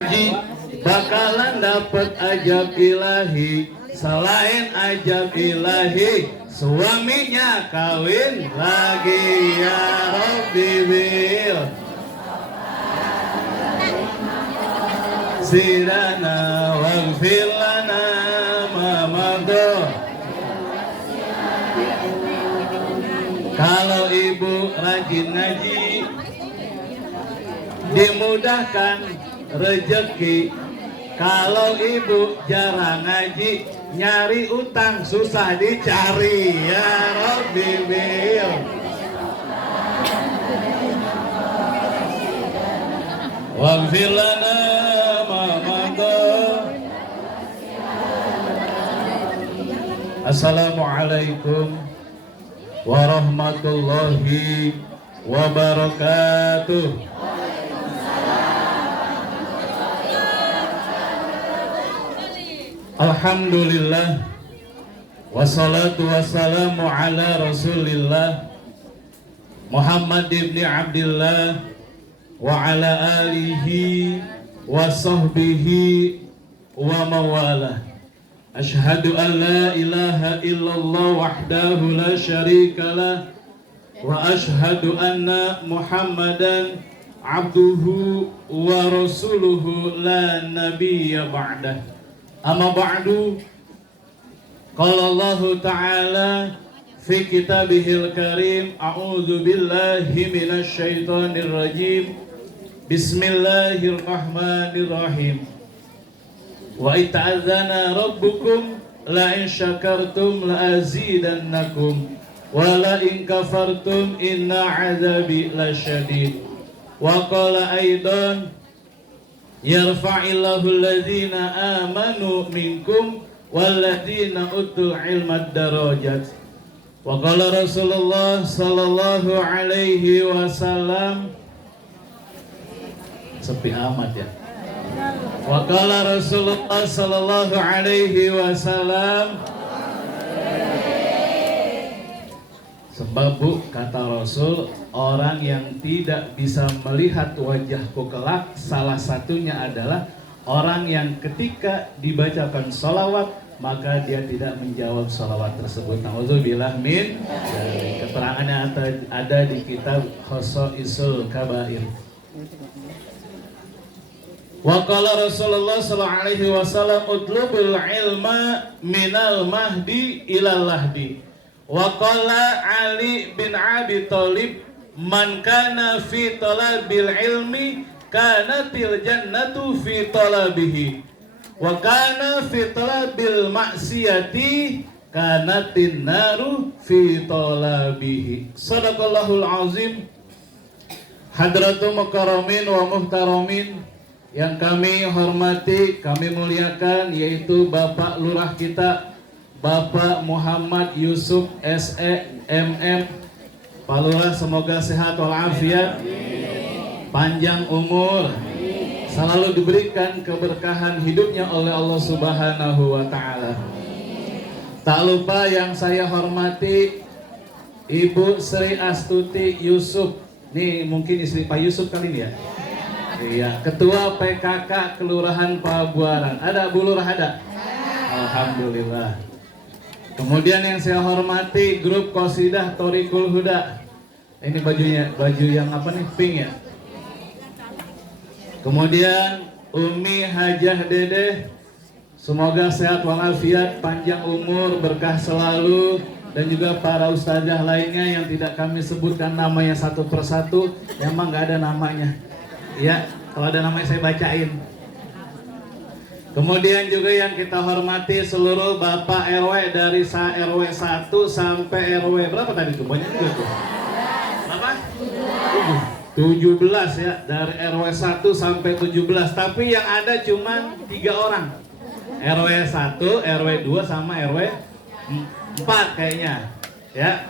Haji bakalan dapat ajab ilahi, selain ajab ilahi suaminya kawin lagi ya Rabbi bil sidana waghfir lana ma madha. Kalau ibu rajin ngaji dimudahkan rezeki. Kalau ibu jarang ngaji nyari utang susah dicari ya Rabbi bil waghfir lana ma madha. Assalamualaikum warahmatullahi wabarakatuh. Alhamdulillah wassalatu wassalamu ala rasulillah Muhammad ibn Abdillah wa ala alihi wa sahbihi wa mawalah. Ashhadu an la ilaha illallah wahdahu la syarika lah wa ashhadu anna Muhammadan abduhu wa rasuluhu la nabiyya ba'dah. Amma ba'du, qala Allah ta'ala fi kitabihil karim, a'udzu billahi minasy syaithanir rajim. Bismillahirrahmanirrahim. Wa ita'adzana rabbukum la in syakartum la azidannakum wa la in kafartum inna 'adzabi lasyadid. Wa qala aidan yarfa'illahu alladhina amanu minkum walladhina utul ilma darajat. Wa qala Rasulullah sallallahu alaihi wasallam, sepi amat ya. Wa qala Rasulullah sallallahu alaihi wasallam, sebab kata Rasul, orang yang tidak bisa melihat wajahku kelak, salah satunya adalah orang yang ketika dibacakan sholawat maka dia tidak menjawab sholawat tersebut. Nauzubillah min. Keterangannya ada di kitab Khosaisul Kabair. Wa qala Rasulullah sallallahu alaihi wasallam, utlubul ilma minal mahdi ilal lahdi. Wa qala Ali bin Abi Thalib, man kana fi talabil ilmi kanatil jannatu fi talabihi wa kana fi talabil maksiyati kanatin naru fi talabihi. Sadaqallahul azim. Hadratul mukarramin wa muhtaramin yang kami hormati, kami muliakan, yaitu Bapak Lurah kita Bapak Muhammad Yusuf SE MM. Pak Lurah semoga sehat walafiat, panjang umur, selalu diberikan keberkahan hidupnya oleh Allah Subhanahu wa Ta'ala. Tak lupa yang saya hormati Ibu Sri Astuti Yusuf. Nih mungkin istri Pak Yusuf kali ini ya. Iya, Ketua PKK Kelurahan Pabuaran. Ada Bu Lurah, ada? Alhamdulillah. Kemudian yang saya hormati grup Qasidah Thoriqul Huda. Ini bajunya, baju yang apa nih? Pink ya. Kemudian Umi Hajah Dede, semoga sehat walafiat, panjang umur, berkah selalu. Dan juga para ustazah lainnya yang tidak kami sebutkan namanya satu persatu, memang nggak ada namanya. Ya, kalau ada namanya saya bacain. Kemudian juga yang kita hormati seluruh Bapak RW dari RW 1 sampai RW berapa tadi tuh? Banyak juga tuh. Berapa? 17 ya, dari RW 1 sampai 17. Tapi yang ada cuma 3 orang. RW 1, RW 2 sama RW 4 kayaknya. Ya.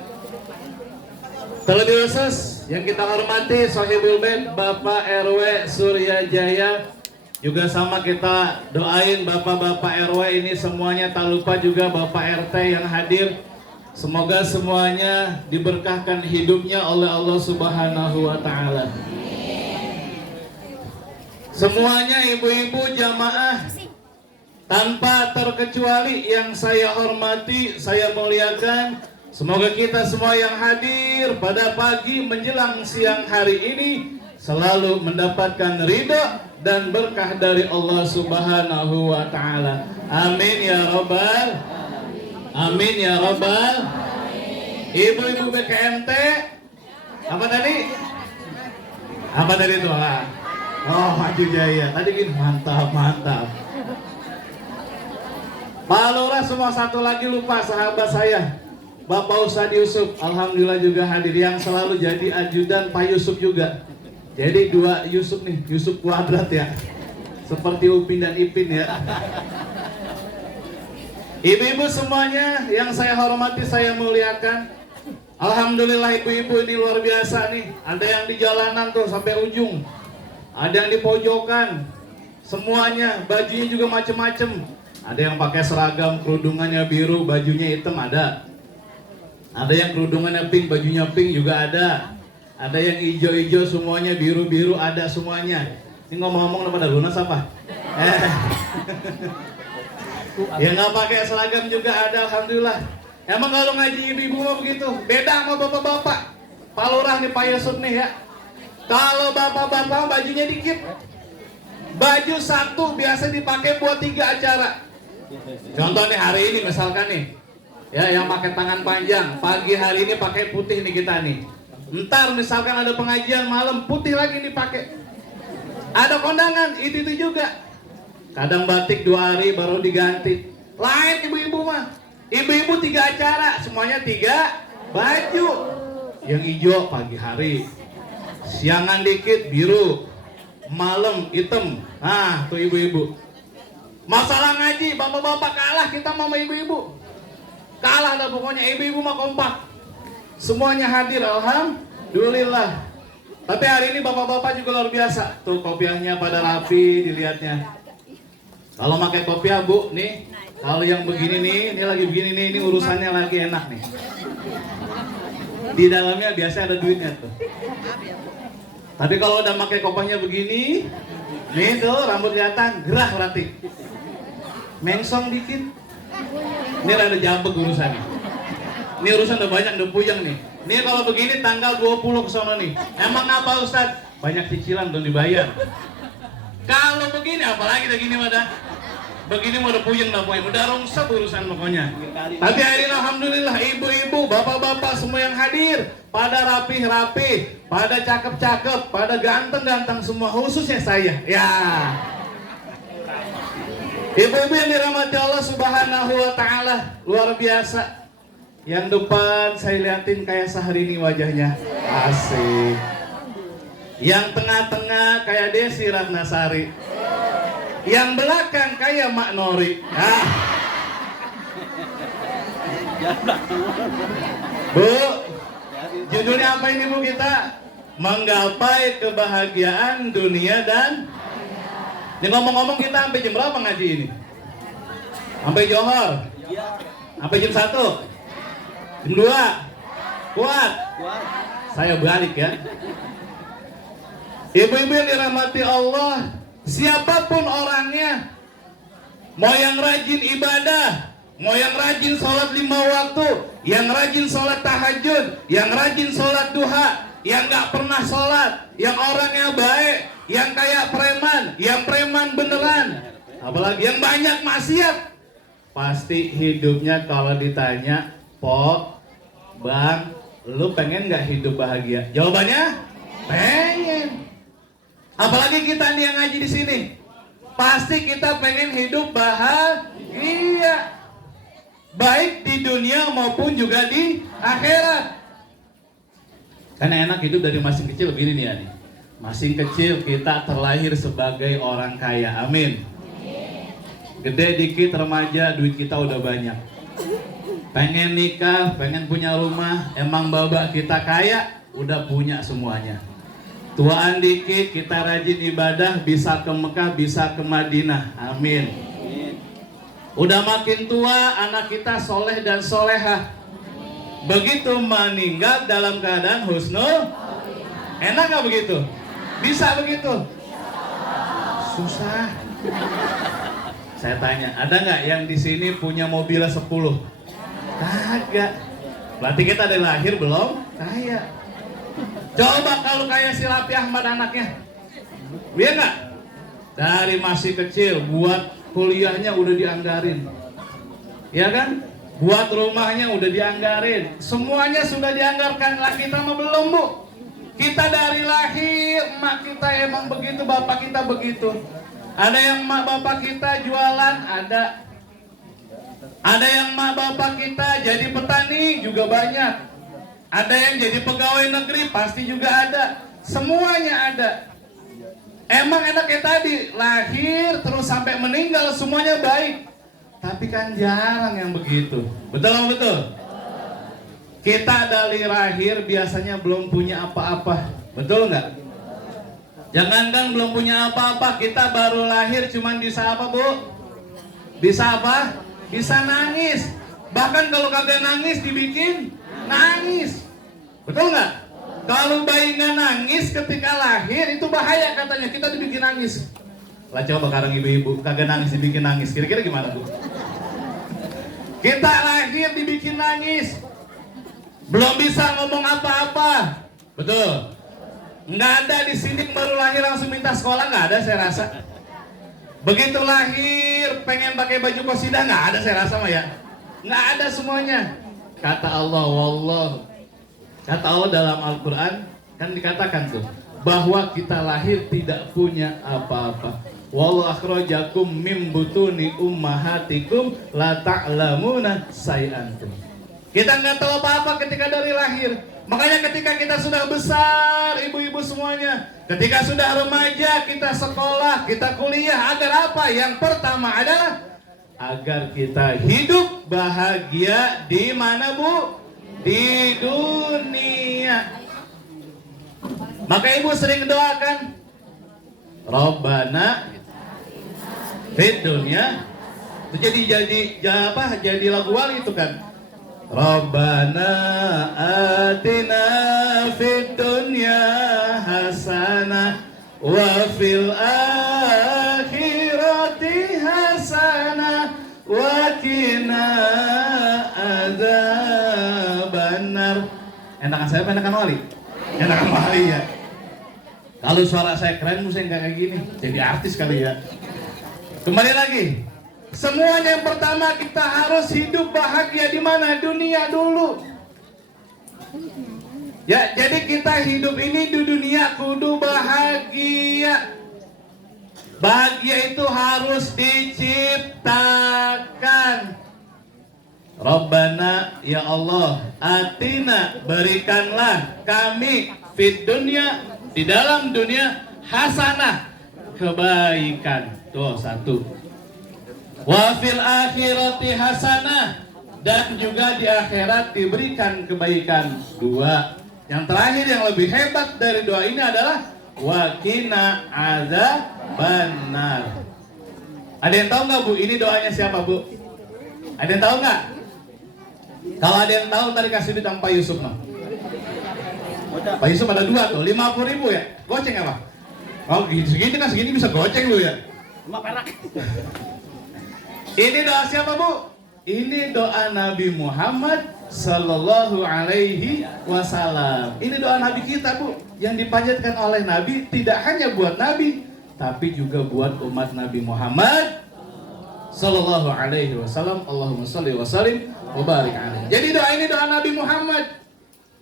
Terlebih khusus yang kita hormati Sohibul Bait Bapak RW Surya Jaya. Juga sama kita doain bapak-bapak RW ini semuanya, tak lupa juga Bapak RT yang hadir. Semoga semuanya diberkahkan hidupnya oleh Allah Subhanahu wa Ta'ala. Semuanya ibu-ibu jamaah tanpa terkecuali yang saya hormati, saya muliakan. Semoga kita semua yang hadir pada pagi menjelang siang hari ini selalu mendapatkan ridha dan berkah dari Allah Subhanahu wa taala. Amin ya rabbal amin ya rabbal. Ibu-ibu BKMT apa tadi? Apa tadi itu? Oh, Maju Jaya. Tadi gini, mantap. Pak Lurah semua, satu lagi lupa, sahabat saya Bapak Ustadz Yusuf, alhamdulillah juga hadir, yang selalu jadi ajudan Pak Yusuf juga. Jadi dua Yusuf nih, Yusuf kuadrat ya, seperti Upin dan Ipin ya. Ibu-ibu semuanya yang saya hormati, saya muliakan. Alhamdulillah ibu-ibu ini luar biasa nih. Ada yang di jalanan tuh sampai ujung, ada yang di pojokan, semuanya bajunya juga macem-macem. Ada yang pakai seragam, kerudungannya biru, bajunya hitam ada. Ada yang kerudungannya pink, bajunya pink juga ada. Ada yang hijau-hijau, semuanya biru-biru ada semuanya. Ini ngomong-ngomong pada lunas apa? Yang nggak pakai seragam juga ada, alhamdulillah. Emang kalau ngaji ibu-ibu mah begitu, beda sama bapak-bapak. Pak Lurah nih, Pak Yusuf nih ya. Kalau bapak-bapak bajunya dikit, baju satu biasa dipakai buat 3 acara. Contoh nih hari ini misalkan nih, ya yang pakai tangan panjang, pagi hari ini pakai putih nih kita nih. Ntar misalkan ada pengajian malam, putih lagi dipakai. Ada kondangan, itu juga. Kadang batik 2 hari baru diganti. Lain ibu-ibu mah, ibu-ibu 3 acara, semuanya 3 baju. Yang hijau pagi hari, siangan dikit biru, malam hitam. Nah tuh ibu-ibu. Masalah ngaji, bapak-bapak kalah kita sama ibu-ibu. Kalah dah pokoknya, ibu-ibu mah kompak. Semuanya hadir, alhamdulillah. Tapi hari ini bapak-bapak juga luar biasa. Tuh kopiahnya pada rapi dilihatnya. Kalau pakai kopiah bu, nih. Kalau yang begini nih, ini lagi begini nih, ini urusannya lagi enak nih. Di dalamnya biasa ada duitnya tuh. Tapi kalau udah pakai kopiahnya begini, nih tuh rambut kelihatan, gerah berarti. Mengsong dikit. Ini ada jambek urusannya. Ini urusan udah banyak, udah puyeng nih. Ini kalau begini tanggal 20 ke sono nih. Emang apa Ustadz? Banyak cicilan belum dibayar. Kalau begini apalagi udah gini pada. Begini mau udah puyeng dah pokoknya, udah rongsok urusan pokoknya. Tapi hari ini alhamdulillah ibu-ibu, bapak-bapak semua yang hadir pada rapi-rapi, pada cakep-cakep, pada ganteng-ganteng semua, khususnya saya. Ya. Ibu-ibu yang dirahmati Allah Subhanahu wa taala, luar biasa. Yang depan saya liatin kayak Syahrini wajahnya. Asik. Yang tengah-tengah kayak Desi Ratnasari. Yang belakang kayak Mak Nori. Nah. Bu, judulnya apa ini bu kita? Menggapai kebahagiaan dunia dan. Ini ngomong-ngomong kita sampai jam berapa ngaji ini? Sampai Johor? Sampai jam 1? Jam 2? Kuat? Saya balik ya. Ibu-ibu yang dirahmati Allah, siapapun orangnya, mau yang rajin ibadah, mau yang rajin sholat 5 waktu, yang rajin sholat tahajud, yang rajin sholat duha, yang gak pernah sholat, yang orangnya baik, yang kayak preman, yang preman beneran, apalagi yang banyak maksiat, pasti hidupnya kalau ditanya, Pok, Bang, lu pengen gak hidup bahagia? Jawabannya, pengen. Apalagi kita nih yang ngaji di sini, pasti kita pengen hidup bahagia, baik di dunia maupun juga di akhirat. Karena enak hidup dari masing kecil begini nih ya nih. Masing kecil kita terlahir sebagai orang kaya, amin. Gede dikit remaja, duit kita udah banyak. Pengen nikah, pengen punya rumah, emang babak kita kaya, udah punya semuanya. Tuaan dikit, kita rajin ibadah, bisa ke Mekah, bisa ke Madinah. Amin. Udah makin tua, anak kita soleh dan solehah. Begitu meninggal dalam keadaan husnul. Enak gak begitu? Bisa begitu? Susah. Saya tanya, ada nggak yang di sini punya mobil 10? Kagak. Berarti kita dari lahir belum kaya. Coba kalau kayak si Raffi Ahmad anaknya, iya nggak? Dari masih kecil buat kuliahnya udah dianggarin, ya kan? Buat rumahnya udah dianggarin, semuanya sudah dianggarkan. Lah kita mah belum, Bu. Kita dari lahir, emak kita emang begitu, bapak kita begitu. Ada yang emak bapak kita jualan, ada. Ada yang emak bapak kita jadi petani juga banyak. Ada yang jadi pegawai negeri pasti juga ada. Semuanya ada. Emang enaknya tadi lahir terus sampai meninggal semuanya baik. Tapi kan jarang yang begitu. Betul nggak betul? Kita dari lahir biasanya belum punya apa-apa. Betul nggak? Jangankan belum punya apa-apa, kita baru lahir cuman bisa apa, Bu? Bisa apa? Bisa nangis. Bahkan kalau kagak nangis dibikin nangis. Betul nggak? Kalau bayi nggak nangis ketika lahir itu bahaya katanya, kita dibikin nangis. Lah coba sekarang ibu-ibu kagak nangis dibikin nangis, kira-kira gimana, Bu? Kita lahir dibikin nangis, belum bisa ngomong apa-apa. Betul? Nggak ada di sini baru lahir langsung minta sekolah, nggak ada saya rasa. Begitu lahir pengen pakai baju kosidah, nggak ada saya rasa mah ya. Nggak ada semuanya. Kata Allah, wallah. Kata Allah dalam Al-Quran kan dikatakan tuh bahwa kita lahir tidak punya apa-apa. Wallahu akhrajakum mim butuni ummahatikum la ta'lamuna say'an. Kita nggak tahu apa-apa ketika dari lahir. Makanya ketika kita sudah besar, ibu-ibu semuanya, ketika sudah remaja, kita sekolah, kita kuliah, agar apa? Yang pertama adalah agar kita hidup bahagia di mana, Bu? Di dunia. Maka ibu sering doakan, Rabbana fid dunya. Itu jadi lagu wali itu kan. Rabbana atina fid dunya hasanah wa fil akhirati hasanah wa qina adzabannar. Enakan saya apa enakan wali? Enakan wali ya. Kalau suara saya keren mesti kayak gini, jadi artis kali ya. Kembali lagi. Semuanya yang pertama kita harus hidup bahagia di mana? Dunia dulu. Ya, jadi kita hidup ini di dunia kudu bahagia. Bahagia itu harus diciptakan. Rabbana ya Allah, atina berikanlah kami fid dunya, di dalam dunia hasanah, kebaikan. Tuh satu. Wa fil akhirati hasanah, dan juga di akhirat diberikan kebaikan. Dua. Yang terakhir yang lebih hebat dari doa ini adalah wa qina adzabannar. Ada yang tahu nggak, Bu? Ini doanya siapa, Bu? Ada yang tahu nggak? Kalau ada yang tahu tadi kasih duit sama Pak Yusuf, no. Pak Yusuf ada 2 tuh, 50.000 ya. Goceng apa? Oh, segini kan segini bisa goceng lu ya. 5 perak. Ini doa siapa, Bu? Ini doa Nabi Muhammad Sallallahu Alaihi Wasallam. Ini doa Nabi kita, Bu, yang dipanjatkan oleh Nabi tidak hanya buat Nabi, tapi juga buat umat Nabi Muhammad Sallallahu Alaihi Wasallam. Allahumma sholli wa sallim wa barik alaihi. Jadi doa ini doa Nabi Muhammad.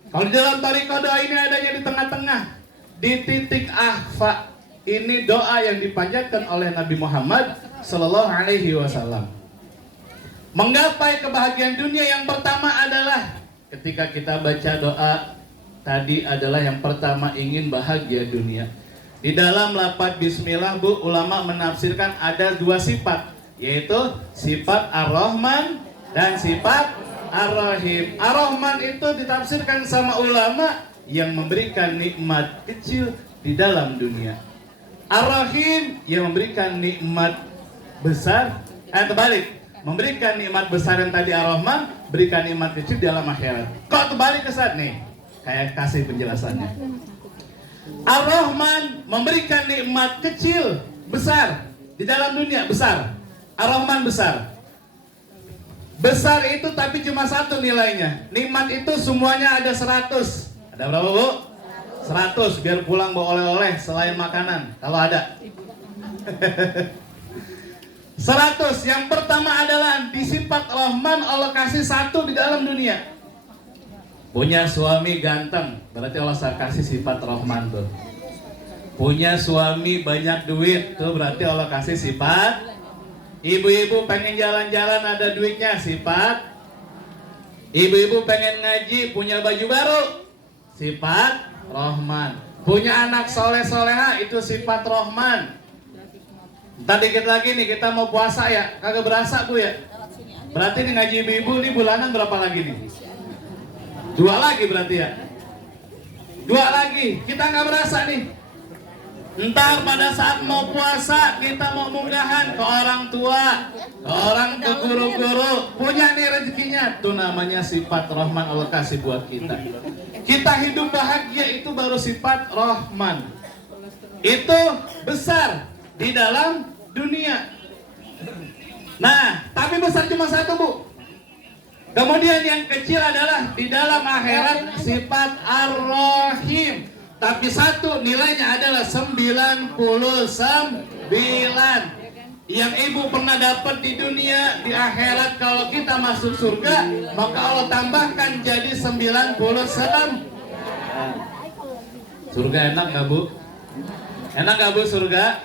Kalau di dalam tariqah doa ini adanya di tengah-tengah, di titik akhfa. Ini doa yang dipanjatkan oleh Nabi Muhammad Sallallahu Alaihi Wasallam. Menggapai kebahagiaan dunia yang pertama adalah ketika kita baca doa tadi adalah yang pertama ingin bahagia dunia. Di dalam lafaz Bismillah, Bu, ulama menafsirkan ada 2 sifat, yaitu sifat Ar-Rahman dan sifat Ar-Rahim. Ar-Rahman itu ditafsirkan sama ulama yang memberikan nikmat kecil di dalam dunia. Ar-Rahim yang memberikan nikmat besar, terbalik, memberikan nikmat besar yang tadi Ar-Rahman, berikan nikmat kecil di dalam akhirat. Kok terbalik kesat nih? Kayak kasih penjelasannya. Ar-Rahman memberikan nikmat kecil besar di dalam dunia, besar. Ar-Rahman besar. Besar itu tapi cuma satu nilainya. Nikmat itu semuanya ada 100. Ada berapa, Bu? 100, biar pulang bawa oleh-oleh selain makanan kalau ada. 100. Yang pertama adalah di sifat Rahman Allah kasih satu di dalam dunia. Punya suami ganteng, berarti Allah kasih sifat Rahman tuh. Punya suami banyak duit, tuh berarti Allah kasih sifat. Ibu-ibu pengen jalan-jalan ada duitnya, sifat. Ibu-ibu pengen ngaji, punya baju baru, sifat Rahman. Punya anak soleh-soleha, itu sifat Rahman. Ntar dikit lagi nih kita mau puasa ya, kagak berasa Bu ya. Berarti nih ngaji ibu-ibu nih bulanan berapa lagi nih? 2 lagi berarti ya. 2 lagi, kita nggak berasa nih. Ntar pada saat mau puasa kita mau munggahan ke orang tua, ke orang, ke guru-guru, punya nih rezekinya. Itu namanya sifat Rahman Allah kasih buat kita. Kita hidup bahagia itu baru sifat Rahman. Itu besar di dalam dunia. Nah, tapi besar cuma satu, Bu. Kemudian yang kecil adalah di dalam akhirat sifat Ar-Rahim. Tapi satu nilainya adalah 99. Yang ibu pernah dapat di dunia, di akhirat kalau kita masuk surga, maka Allah tambahkan jadi 99. Surga enak gak, Bu? Enak gak, Bu, surga?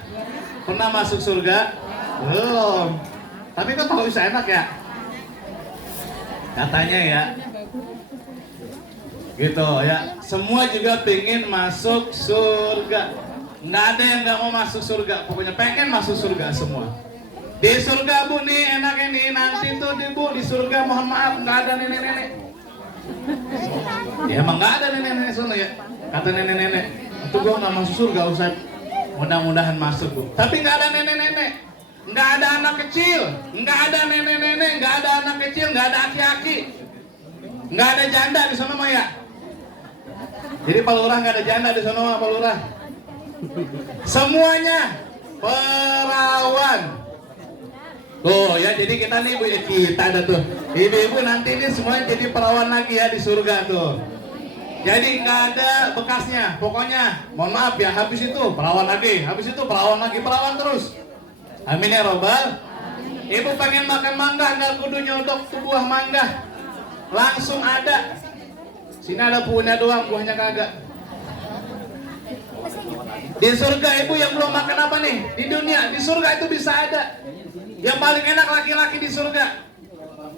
Pernah masuk surga? Belum. Tapi kok tahu bisa enak ya? Katanya ya. Gitu ya, semua juga pengen masuk surga. Nggak ada yang nggak mau masuk surga, pokoknya pengen masuk surga semua. Di surga, Bu, nih enaknya nih, nanti tuh di, Bu, di surga mohon maaf nggak ada nenek-nenek. Ya emang nggak ada nenek-nenek sana ya, kata nenek-nenek. Itu gua nggak masuk surga, Ustaz. Mudah-mudahan masuk, Bu. Tapi nggak ada nenek-nenek, nggak ada anak kecil, nggak ada nenek-nenek, nggak ada anak kecil, nggak ada aki-aki, nggak ada janda di sana mah ya. Jadi Pak Lurah nggak ada janda di sana, Pak Lurah. Semuanya perawan. Tuh ya, jadi kita nih Bu, kita ada tuh. Ibu-ibu nanti ini semuanya jadi perawan lagi ya di surga tuh. Jadi nggak ada bekasnya. Pokoknya mohon maaf ya, habis itu perawan lagi, habis itu perawan lagi, perawan terus. Amin ya robbal. Ibu pengen makan mangga, nggak kudu nyodok tuh buah mangga, langsung ada. Sini ada punya doang, buahnya kagak. Di surga ibu yang belum makan apa nih? Di dunia, di surga itu bisa ada. Yang paling enak laki-laki di surga.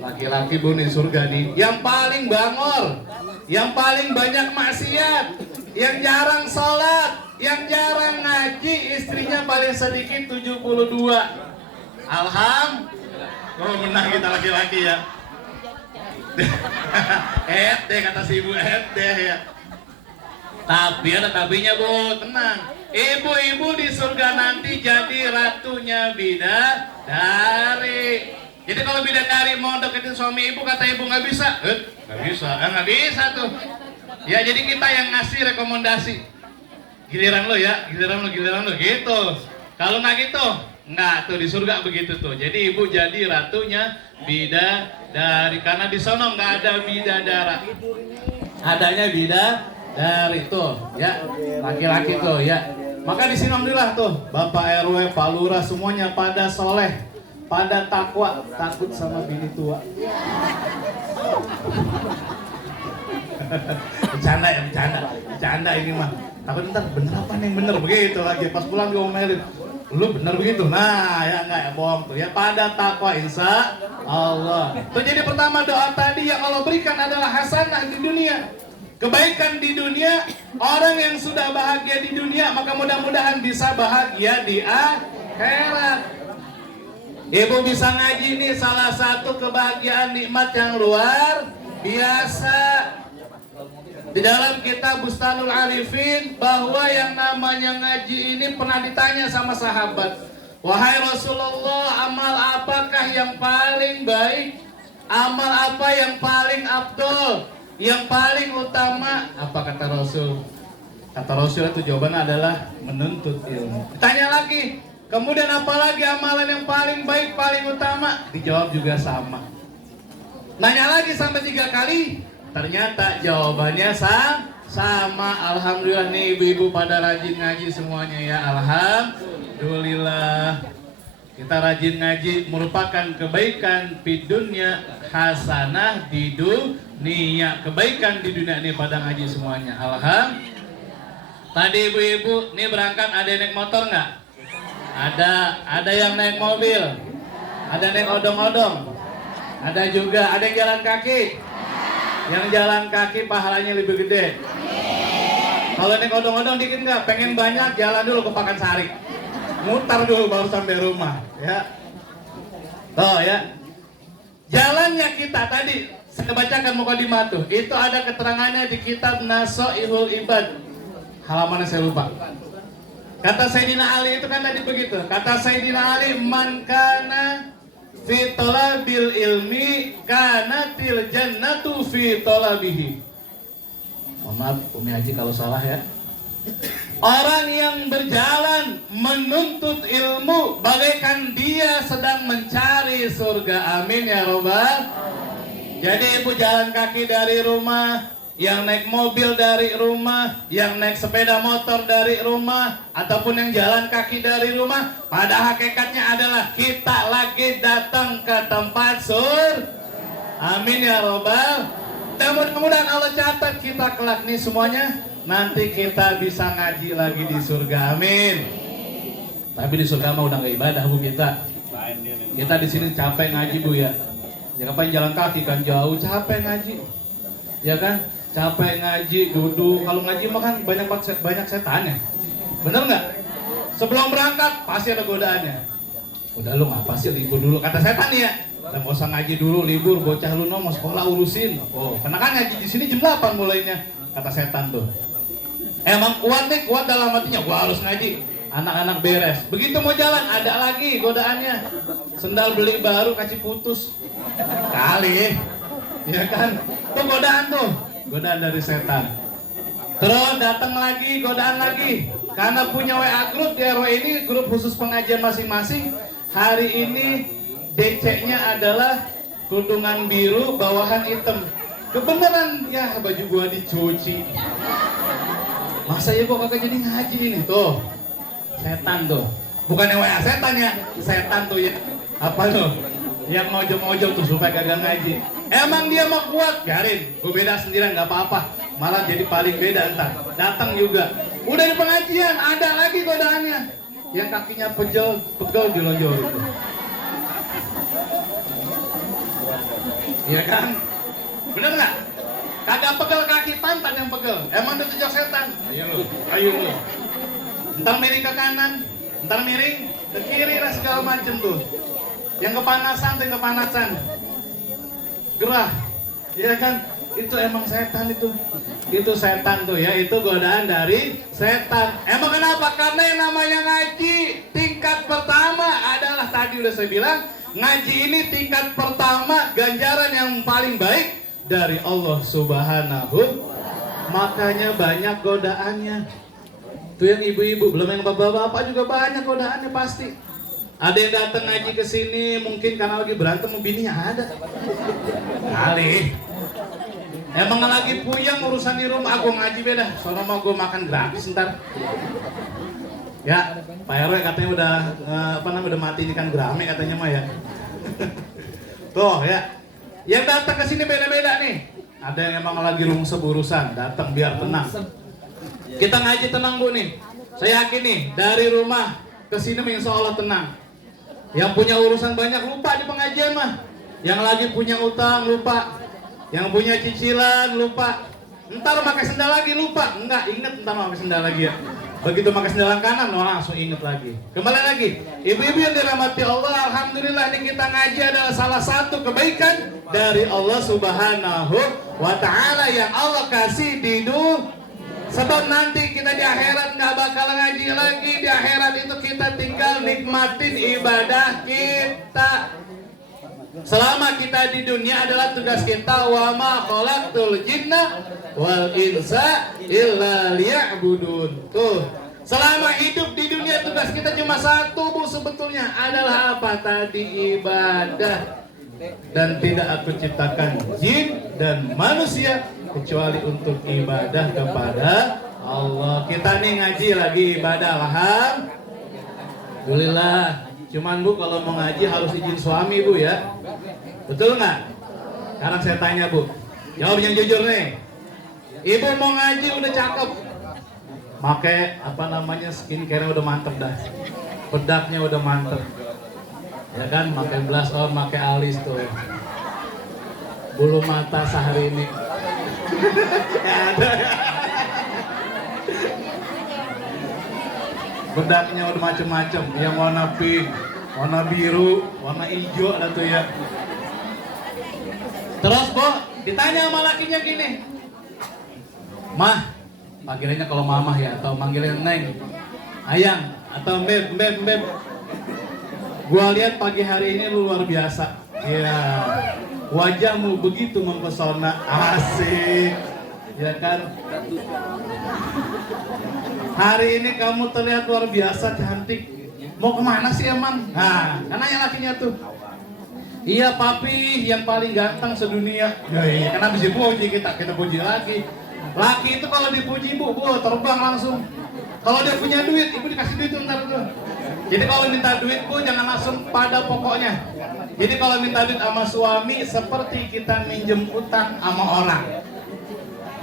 Laki-laki, Bu, di surga nih. Yang paling bangor, yang paling banyak maksiat, yang jarang sholat, yang jarang ngaji, istrinya paling sedikit 72. Alhamdulillah. Oh, menang kita laki-laki ya. Deh kata si ibu, deh ya. Tapi ada tabinya, Bu, tenang. Ibu-ibu di surga nanti jadi ratunya bidadari. Jadi kalau bidadari mau deketin suami ibu, kata ibu nggak bisa, nggak bisa tuh. Ya jadi kita yang ngasih rekomendasi. Giliran lo ya, giliran lo gitu. Kalau nggak gitu, nggak tuh di surga begitu tuh. Jadi ibu jadi ratunya bidadari karena di sono nggak ada bidadara, adanya bidadari tuh ya, laki-laki tuh ya. Maka di sini alhamdulillah tuh Bapak RW, Pak Lurah semuanya pada soleh, pada takwa, takut sama bini tua. Bercanda ya, bercanda ini mah. Takut ntar bener apa nih, bener begitu lagi. Pas pulang gue ngomelin, lu bener begitu. Nah ya enggak ya, bohong tuh ya. Pada takwa insya Allah. Tuh jadi pertama doa tadi yang Allah berikan adalah hasanah di dunia, kebaikan di dunia. Orang yang sudah bahagia di dunia maka mudah-mudahan bisa bahagia di akhirat. Ibu bisa ngaji nih, salah satu kebahagiaan nikmat yang luar biasa. Di dalam kitab Bustanul Arifin bahwa yang namanya ngaji ini pernah ditanya sama sahabat, wahai Rasulullah, amal apakah yang paling baik? Amal apa yang paling afdol? Yang paling utama? Apa kata Rasul? Kata Rasul itu jawabannya adalah menuntut ilmu. Tanya lagi, Kemudian apalagi amalan yang paling baik, paling utama? Dijawab juga sama. Nanya lagi sampai 3 kali, ternyata jawabannya sama. Alhamdulillah nih ibu-ibu pada rajin ngaji semuanya ya. Alhamdulillah. Kita rajin ngaji merupakan kebaikan di dunia, hasanah di dunia. Kebaikan di dunia ini pada ngaji semuanya. Alhamdulillah. Tadi ibu-ibu nih berangkat, ada yang naik motor nggak? Ada yang naik mobil, ada naik odong-odong, ada juga ada yang jalan kaki. Yang jalan kaki pahalanya lebih gede. Kalau naik odong-odong dikit nggak? Pengen banyak, jalan dulu ke Pakansari, mutar dulu baru sampai rumah. Ya, oh ya, jalannya kita tadi saya bacakan mukadimah tuh. Itu ada keterangannya di kitab Nasoihul Ibad. Halamannya saya lupa. Kata Sayyidina Ali itu kan tadi begitu. Kata Sayyidina Ali, man kana fi talabil ilmi kanatil jannatu fi talabihi. Mohon maaf Umi Haji kalau salah ya. Orang yang berjalan menuntut ilmu bagaikan dia sedang mencari surga. Amin ya robbal. Jadi ibu jalan kaki dari rumah, yang naik mobil dari rumah, yang naik sepeda motor dari rumah, ataupun yang jalan kaki dari rumah, pada hakikatnya adalah kita lagi datang ke tempat surga. Amin ya robbal. Dan mudah-mudahan Allah catat kita kelak nih semuanya, nanti kita bisa ngaji lagi di surga. Amin. Tapi di surga mah udah gak ibadah bu kita. Kita di sini capek ngaji bu ya. Ya ngapain jalan kaki kan jauh, capek ngaji. Ya kan? Capek ngaji, duduk. Kalau ngaji mah kan banyak setannya. Bener nggak? Sebelum berangkat pasti ada godaannya. Udah lu ngapa sih libur dulu? Kata setan ya. Kita nggak usah ngaji dulu, libur. Bocah lu mau sekolah urusin. Oh, karena kan ngaji di sini jam 8 mulainya. Kata setan tuh. Emang kuat nih, kuat dalam hatinya. Gua harus ngaji. Anak-anak beres. Begitu mau jalan ada lagi godaannya. Sendal beli baru kasih putus. Kali, ya kan? Tuh godaan tuh. Godaan dari setan. Terus datang lagi, godaan lagi. Karena punya WA grup, di RW ini grup khusus pengajian masing-masing. Hari ini DC-nya adalah kerudungan biru, bawahan hitam. Kebenaran ya baju gua dicuci. Masa ya gua kagak jadi ngaji ini tuh. Setan tuh. Bukan yang WA setan ya, setan tuh ya. Apa tuh? Yang ngojok-ngojok tuh supaya kagak ngaji. Emang dia mau kuat, biarin. Gue beda sendirian nggak apa-apa. Malah jadi paling beda entar. Datang juga. Udah di pengajian, ada lagi godaannya. Yang kakinya pegel dilonjol itu. Iya kan? Bener nggak? Kagak pegel kaki, pantat yang pegel. Emang dia tujuh setan. Ayo lu. Entar miring ke kanan, entar miring ke kiri lah segala macem tuh. Yang kepanasan, gerah, ya kan? Itu emang setan itu setan tuh ya, itu godaan dari setan. Emang kenapa? Karena yang namanya ngaji tingkat pertama adalah tadi udah saya bilang, ngaji ini tingkat pertama ganjaran yang paling baik dari Allah Subhanahu. Makanya banyak godaannya. Tuh yang ibu-ibu, belum yang bapak-bapak juga banyak godaannya pasti. Ada yang datang ngaji ke sini mungkin karena lagi berantem sama bininya ada. Kali. Emang lagi puyeng urusan di rumah, aku ngaji beda. Soalnya mau gue makan gratis ntar. Ya, Pak RW katanya udah mati ikan gurame katanya mah ya. Tuh ya. Yang datang ke sini beda-beda nih. Ada yang emang lagi rungsep urusan, datang biar tenang. Kita ngaji tenang bu nih. Saya yakin nih dari rumah ke sini insya Allah tenang. Yang punya urusan banyak lupa di pengajian mah. Yang lagi punya utang lupa. Yang punya cicilan lupa. Ntar pakai sendal lagi lupa. Enggak, inget ntar pakai sendal lagi ya. Begitu pakai sendal kanan, langsung inget lagi. Kembali lagi. Ibu-ibu yang dirahmati Allah, alhamdulillah ini kita ngaji adalah salah satu kebaikan dari Allah Subhanahu wa ta'ala yang Allah kasih di dunia. Sebab nanti kita di akhirat nggak bakal ngaji lagi. Di akhirat itu kita tinggal nikmatin ibadah kita. Selama kita di dunia adalah tugas kita. Wa ma khalaqtul jinna wal insa illa liya'budun. Tuh, Selama hidup di dunia tugas kita cuma satu Bu sebetulnya, adalah apa tadi? Ibadah. Dan tidak aku ciptakan jin dan manusia kecuali untuk ibadah kepada Allah. Kita nih ngaji lagi ibadah, alhamdulillah. Cuman Bu kalau mau ngaji harus izin suami Bu ya. Betul nggak? Sekarang saya tanya Bu, jawab yang jujur nih. Ibu mau ngaji udah cakep, pakai apa namanya skincare udah mantep dah, bedaknya udah mantep, ya kan? Pakai blush on, pakai alis tuh, bulu mata sehari ini. Bedaknya udah macem-macem, yang warna pink, warna biru, warna hijau ada tuh ya. Terus Bu, ditanya sama lakinya gini, Mah, panggilannya kalau mamah ya, atau manggilnya Neng, Ayang, atau Beb. Gua lihat pagi hari ini lu luar biasa. Iya, wajahmu begitu mempesona, asik, ya kan? Hari ini kamu terlihat luar biasa cantik. Mau kemana sih emang? Nah, kan nanya lakinya tuh. Iya papi, yang paling ganteng sedunia. Ya iya, kan habis dipuji kita puji lagi. Laki itu kalau dipuji Bu terbang langsung. Kalau dia punya duit, ibu dikasih duit ntar tuh. Jadi kalau minta duit Bu jangan langsung pada pokoknya. Jadi kalau minta duit sama suami seperti kita minjem utang sama orang.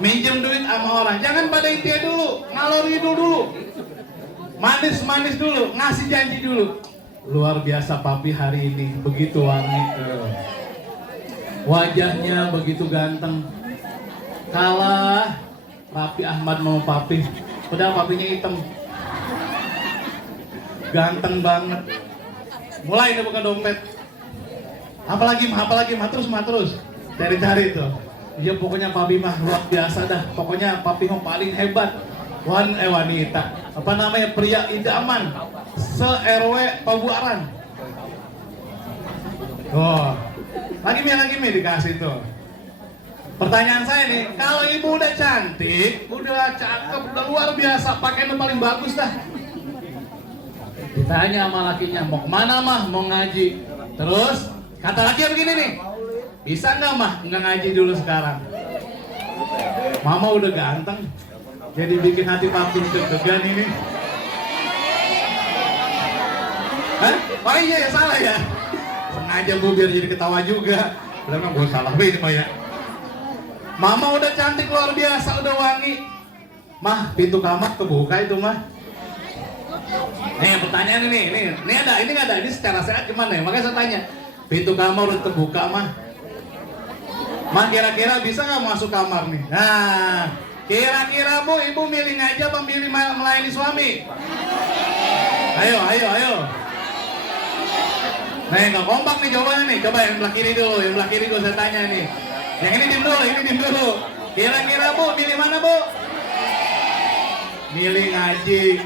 Minjem duit sama orang, jangan pada intinya dulu, ngalor ngidul dulu. Manis dulu, ngasih janji dulu. Luar biasa papi hari ini, begitu wangi. Wajahnya begitu ganteng. Kalah Raffi Ahmad mau papi, padahal papinya hitam, ganteng banget. Mulai dia buka dompet, apalagi mah terus cari tuh. Ya pokoknya papi mah luar biasa dah, pokoknya papi mah paling hebat. Wanita, apa namanya, pria idaman se-RW Pabuaran. Oh, lagi mi dikasih tuh. Pertanyaan saya nih, kalau ibu udah cantik, udah cakep, udah luar biasa, pakaian paling bagus dah. Ditanya sama lakinya, mau kemana Mah? Mau ngaji. Terus, kata laki begini nih, bisa nggak Mah nggak ngaji dulu sekarang? Mama udah ganteng, jadi bikin hati papi deg-degan ini. Hah? Oh iya ya, salah ya? Sengaja Bu biar jadi ketawa juga. Bilang gue salah ini Mah ya. Mama udah cantik luar biasa, udah wangi. Mah, pintu kamar kebuka itu Mah. Nih pertanyaan ini nggak ada, ini secara sehat gimana ya? Makanya saya tanya, pintu kamar udah terbuka Mah. Mah kira-kira bisa nggak masuk kamar nih? Nah, kira-kira Bu, ibu milih ngaji apa milih melayani suami? Ayo. Nah, nggak kompak nih jawabannya nih. Coba yang belah kiri dulu saya tanya nih. Yang ini diem dulu. Kira-kira Bu, milih mana Bu? Milih ngaji.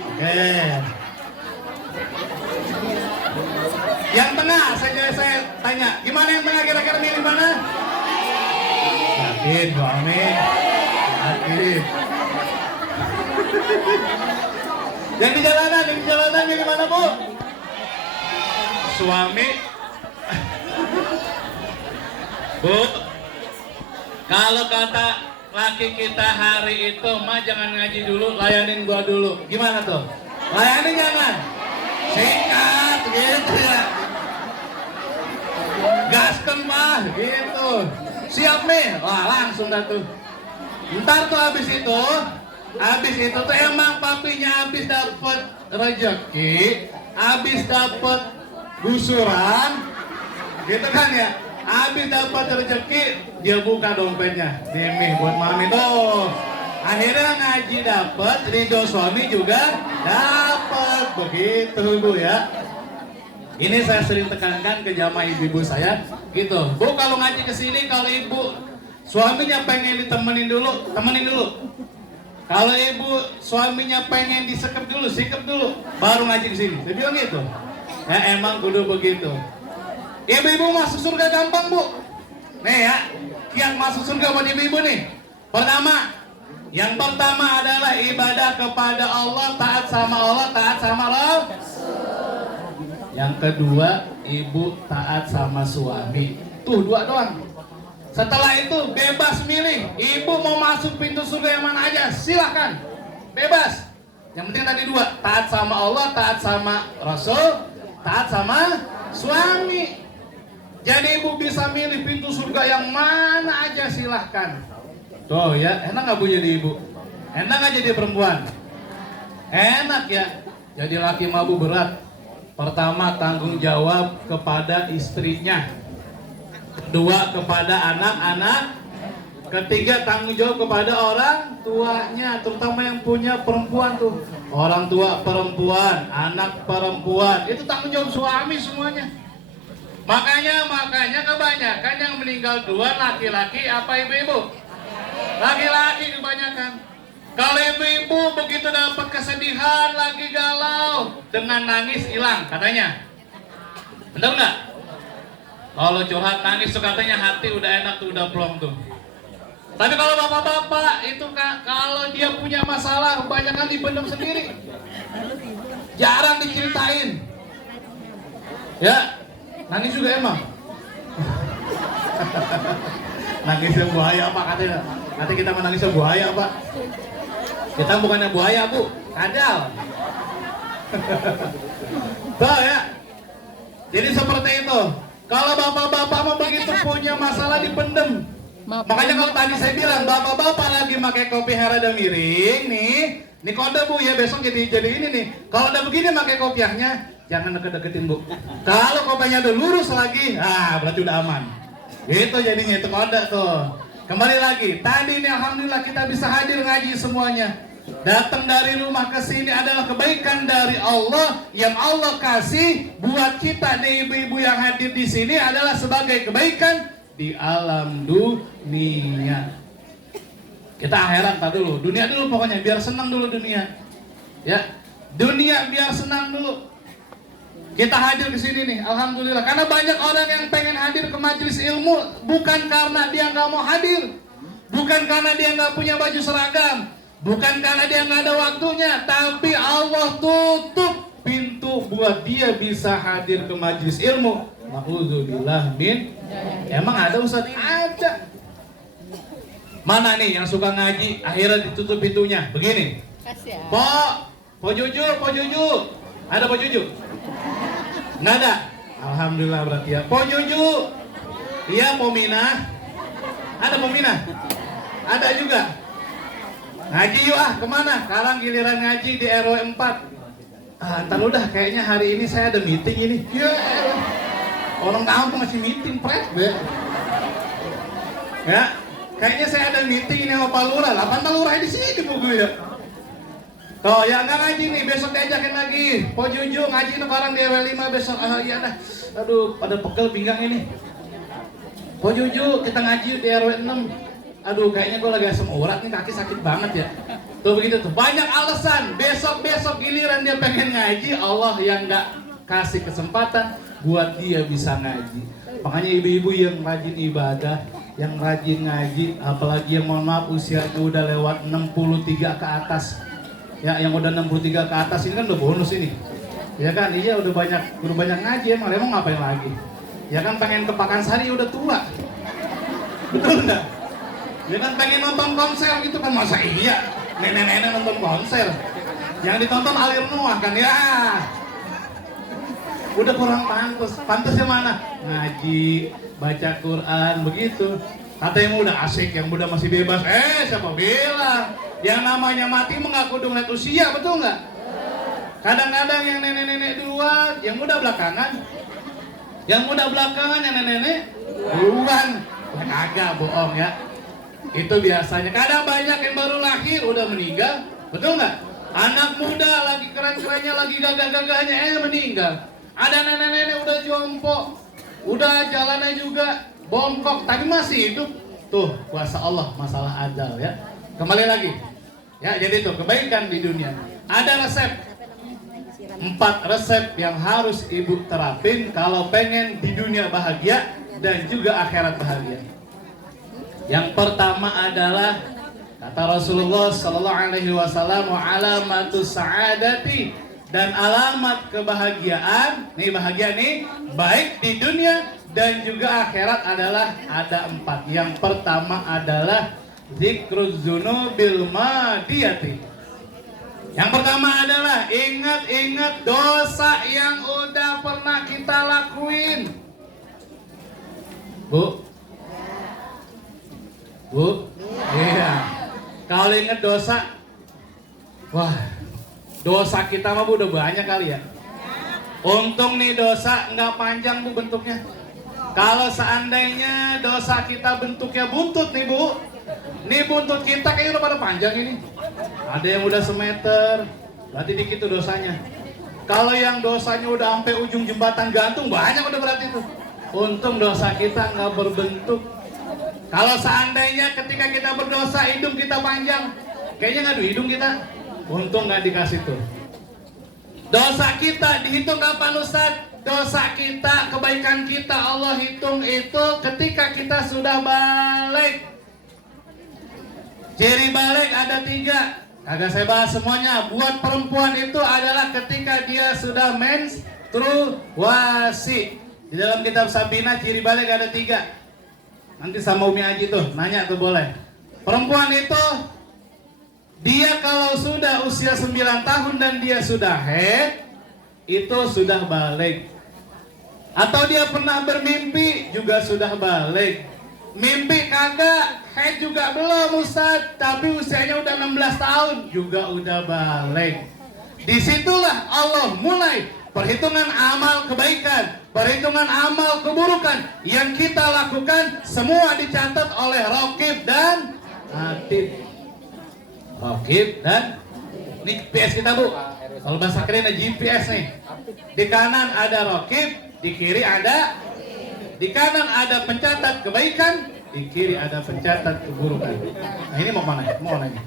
Yang tengah, saya tanya, gimana yang tengah kira-kira milih mana? Yakin, Bu Amin. Yakin. Yang di jalanan milih mana Bu? Suami. Bu, kalau kata laki kita hari itu, Mah jangan ngaji dulu, layanin gua dulu. Gimana tuh? Layanin jangan? Sikat gitu ya. Gasken Mah gitu. Siap nih? Wah langsung dah tuh. Ntar tuh habis itu tuh emang papinya habis dapet rezeki, habis dapet gusuran, gitu kan ya? Habis dapat rezeki, dia buka dompetnya. Nih buat mami tuh. Akhirnya ngaji dapat, ridho suami juga dapat. Begitu Bu ya. Ini saya sering tekankan ke jamaah ibu-ibu saya, gitu. Bu kalau ngaji ke sini, kalau ibu suaminya pengen ditemenin dulu, temenin dulu. Kalau ibu suaminya pengen disekep dulu, sikep dulu, baru ngaji ke sini. Saya bilang gitu. Ya emang kudu begitu. Ibu-ibu masuk surga gampang Bu. Nih ya, kiat masuk surga buat ibu-ibu nih. Pertama, Yang pertama adalah ibadah kepada Allah, taat sama Allah, taat sama Allah. Yang kedua, ibu taat sama suami. Tuh, 2 doang. Setelah itu bebas milih, ibu mau masuk pintu surga yang mana aja, silahkan, bebas. Yang penting tadi 2, taat sama Allah, taat sama Rasul, taat sama suami. Jadi ibu bisa milih pintu surga yang mana aja, silahkan. Tuh ya, enak gak bu jadi ibu? Enak gak jadi perempuan? Enak ya. Jadi laki mabu berat. Pertama, tanggung jawab kepada istrinya. Kedua, kepada anak-anak. Ketiga, tanggung jawab kepada orang tuanya, terutama yang punya perempuan tuh. Orang tua perempuan, anak perempuan, itu tanggung jawab suami semuanya. Makanya kebanyakan yang meninggal duluan laki-laki apa ibu-ibu? Laki-laki kebanyakan. Kalau ibu-ibu begitu dapat kesedihan, lagi galau, dengan nangis hilang katanya. Benar nggak? Kalau curhat nangis tuh katanya hati udah enak tuh, udah plong tuh. Tapi kalau bapak-bapak itu kalau dia punya masalah kebanyakan dipendam sendiri. Jarang diceritain. Ya, nangis juga emang. Nangisnya buaya Pak katanya. Nanti kita menangisnya buaya Pak. Kita bukannya buaya Bu, kadal. Tuh ya. Jadi seperti itu. Kalau bapak-bapak mau begitu punya masalah dipendem. Makanya kalau tadi saya bilang bapak-bapak lagi pakai kopi herada miring nih kode Bu ya, besok jadi ini nih. Kalau udah begini pakai kopiahnya, jangan deket-deketin Bu. Kalau kopiahnya udah lurus lagi, berarti udah aman. Itu jadinya, itu kode tuh. Kembali lagi, tadi nih alhamdulillah kita bisa hadir ngaji semuanya. Datang dari rumah ke sini adalah kebaikan dari Allah yang Allah kasih buat kita nih ibu-ibu yang hadir di sini adalah sebagai kebaikan di alam dunia. Kita akhirat tak dulu, dunia dulu pokoknya biar senang dulu dunia. Ya, dunia biar senang dulu. Kita hadir ke sini nih, alhamdulillah. Karena banyak orang yang pengen hadir ke majelis ilmu bukan karena dia nggak mau hadir, bukan karena dia nggak punya baju seragam, bukan karena dia nggak ada waktunya, tapi Allah tutup pintu buat dia bisa hadir ke majelis ilmu. Na'udzubillah min. Emang ada Ustaz? Ada. Mana nih yang suka ngaji akhirnya ditutup pintunya? Begini. Po Juju. Ada Po Juju? Nggak ada? Alhamdulillah berarti ya. Po Juju. Iya, Po Minah. Ada Po Minah? Ada juga. Ngaji yuk kemana? Sekarang giliran ngaji di RW 4. Ntar udah kayaknya hari ini saya ada meeting ini. Ya orang kampung masih meeting, pret. Ya, kayaknya saya ada meeting ini sama Pak Lurah. 8 Pak Lurah di sini Bu ya. Tuh, ya nggak ngaji nih, besok diajakin lagi. Po Juju ngaji nih bareng di RW 5 besok. Iya dah. Aduh, pada pegel pinggang ini. Po Juju kita ngaji di RW 6. Aduh, kayaknya gue lagi asam urat nih, kaki sakit banget ya. Tuh begitu tuh, banyak alasan. Besok giliran dia pengen ngaji, Allah yang nggak kasih kesempatan buat dia bisa ngaji. Makanya ibu-ibu yang rajin ibadah, yang rajin ngaji, apalagi yang mohon maaf usianya udah lewat 63 ke atas. Ya, yang udah 63 ke atas ini kan udah bonus ini. Ya kan, iya udah banyak ngaji emang ngapain lagi? Ya kan pengen ke Pakansari udah tua. Betul enggak? Ya kan pengen nonton konser gitu kan, masa iya nenek-nenek nonton konser? Yang ditonton Alir Noah kan ya. Udah kurang pantas yang mana? Ngaji, baca Quran begitu. Katanya udah asik, yang muda masih bebas. Siapa bilang? Yang namanya mati mengaku dengan usia, betul nggak? Kadang-kadang yang nenek-nenek duluan, yang muda belakangan. Yang muda belakangan, yang nenek-nenek duluan. Kagak, bohong ya. Itu biasanya. Kadang banyak yang baru lahir udah meninggal, betul nggak? Anak muda lagi keren-kerennya, lagi gagah-gagahnya meninggal. Ada nenek-nenek udah jompo, udah jalannya juga bongkok, tapi masih hidup. Tuh, kuasa Allah, masalah ajal ya. Kembali lagi. Ya, jadi itu kebaikan di dunia. Ada resep. 4 resep yang harus ibu terapin kalau pengen di dunia bahagia dan juga akhirat bahagia. Yang pertama adalah Kata Rasulullah sallallahu alaihi wasallam, alamatus sa'adati, dan alamat kebahagiaan, nih bahagia nih, baik di dunia dan juga akhirat adalah ada 4. Yang pertama adalah zikruz dzunubil madiyati. Yang pertama adalah ingat-ingat dosa yang udah pernah kita lakuin. Bu? Bu? Iya. Kalau ingat dosa, wah, dosa kita mah Bu udah banyak kali ya. Untung nih dosa nggak panjang Bu bentuknya. Kalau seandainya dosa kita bentuknya buntut nih Bu, nih buntut kita kayaknya udah pada panjang ini. Ada yang udah semeter, berarti dikit tuh dosanya. Kalau yang dosanya udah sampai ujung jembatan gantung, banyak udah berarti itu. Untung dosa kita nggak berbentuk. Kalau seandainya ketika kita berdosa hidung kita panjang, kayaknya ngadu hidung kita. Untung nggak dikasih tuh. Dosa kita dihitung kapan Ustaz? Dosa kita, kebaikan kita Allah hitung itu ketika kita sudah balik. Ciri balik ada 3. Kagak saya bahas semuanya. Buat perempuan itu adalah ketika dia sudah menstruasi. Di dalam kitab Sabina ciri balik ada 3. Nanti sama Umi Aji tuh, nanya tuh boleh. Perempuan itu, dia kalau sudah usia 9 tahun dan dia sudah haid, itu sudah balik. Atau dia pernah bermimpi, juga sudah balik. Mimpi kagak, haid juga belum Ustaz, tapi usianya udah 16 tahun, juga udah balik. Disitulah Allah mulai perhitungan amal kebaikan, perhitungan amal keburukan yang kita lakukan semua dicatat oleh Raqib dan Atid. Raqib dan ini GPS kita Bu. Kalau bahasa kerennya GPS nih. Di kanan ada Raqib, di kiri ada, di kanan ada pencatat kebaikan, di kiri ada pencatat keburukan. Nah ini mau mana? Mau nanya.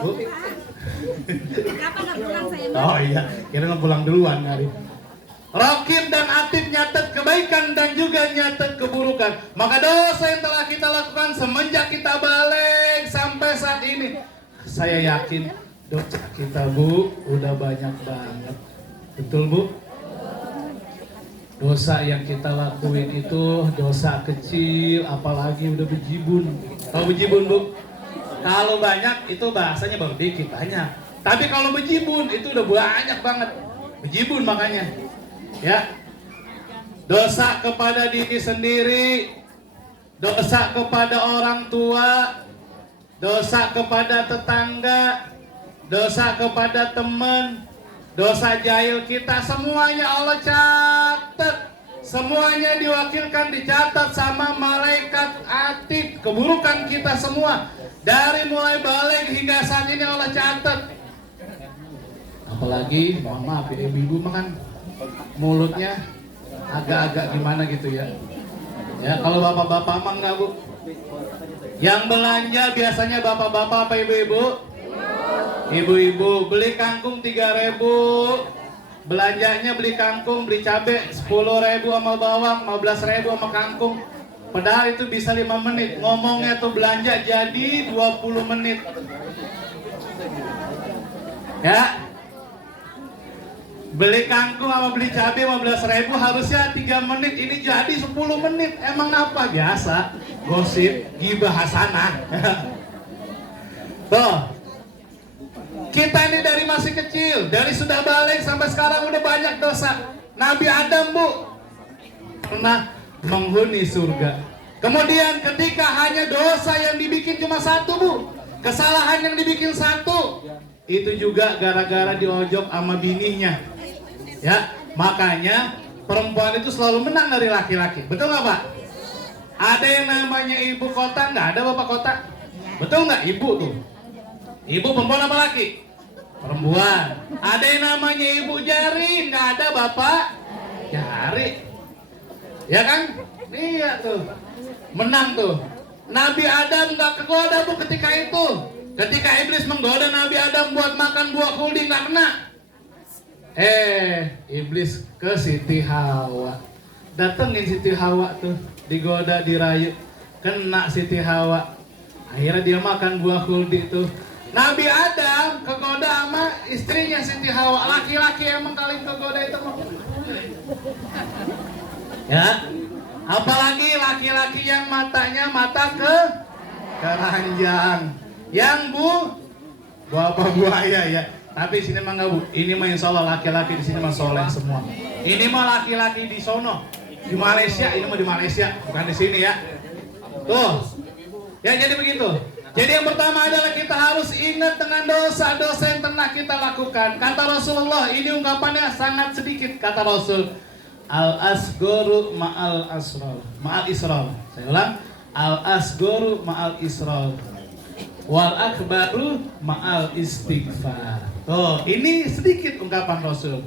Bu? Kapan pulang saya? Oh iya, kira pulang duluan hari. Raqib dan Atid nyatet kebaikan dan juga nyatet keburukan. Maka dosa yang telah kita lakukan semenjak kita balik sampai saat ini, saya yakin dosa kita Bu udah banyak banget. Betul Bu? Dosa yang kita lakuin itu dosa kecil, apalagi udah bejibun. Kalau bejibun Bu? Kalau banyak itu bahasanya baru dikit banyak. Tapi kalau bejibun itu udah banyak banget. Bejibun makanya. Ya. Dosa kepada diri sendiri, dosa kepada orang tua, dosa kepada tetangga, dosa kepada teman, dosa jahil kita, semuanya Allah catat. Semuanya diwakilkan dicatat sama malaikat Atid. Keburukan kita semua dari mulai balik hingga saat ini Allah catat. Apalagi mohon maaf ya ibu-ibu makan mulutnya agak-agak gimana gitu ya. Ya kalau bapak-bapak mah enggak Bu. Yang belanja biasanya bapak-bapak apa ibu-ibu? Ibu-ibu beli kangkung 3.000. Belanjanya beli kangkung, beli cabai 10.000 sama bawang, 15.000 sama kangkung. Padahal itu bisa 5 menit. Ngomongnya tuh belanja jadi 20 menit. Ya. Beli kangkung sama beli cabai 15.000 harusnya 3 menit, ini jadi 10 menit. Emang apa? Biasa gosip, gibah hasanah. Tuh. Kita ini dari masih kecil, dari sudah balik sampai sekarang udah banyak dosa. Nabi Adam Bu pernah menghuni surga. Kemudian ketika hanya dosa yang dibikin cuma 1 Bu, kesalahan yang dibikin 1, itu juga gara-gara diojok sama bininya. Ya, makanya perempuan itu selalu menang dari laki-laki. Betul nggak Pak? Ada yang namanya ibu kota, nggak ada bapak kota. Betul nggak? Ibu tuh. Ibu perempuan apa laki? Perempuan. Ada yang namanya ibu jari, nggak ada bapak jari. Ya kan? Iya tuh. Menang tuh. Nabi Adam nggak kegoda Bu ketika itu. Ketika iblis menggoda Nabi Adam buat makan buah khuldi nggak kena. Iblis ke Siti Hawa. Datengin Siti Hawa tuh, digoda dirayu. Kena Siti Hawa. Akhirnya dia makan buah khuldi itu. Nabi Adam kegoda sama istrinya Siti Hawa. Laki-laki emang kali kegoda itu mah. Ya, apalagi laki-laki yang matanya mata keranjang. Yang apa buaya ya. Tapi sini mah enggak Bu. Ini mah insya Allah laki-laki di sini mah soleh semua. Ini mah laki-laki di sono. Di Malaysia, ini mah di Malaysia, bukan di sini ya. Tuh. Ya jadi begitu. Jadi yang pertama adalah kita harus ingat dengan dosa-dosa yang pernah kita lakukan. Kata Rasulullah, ini ungkapannya sangat sedikit. Kata Rasul, al-asgoru ma'al asral. Ma'al isral. Saya ulang, al-asgoru ma'al isral. Wal akbaru ma'al istighfar. Tuh, ini sedikit ungkapan Rasul.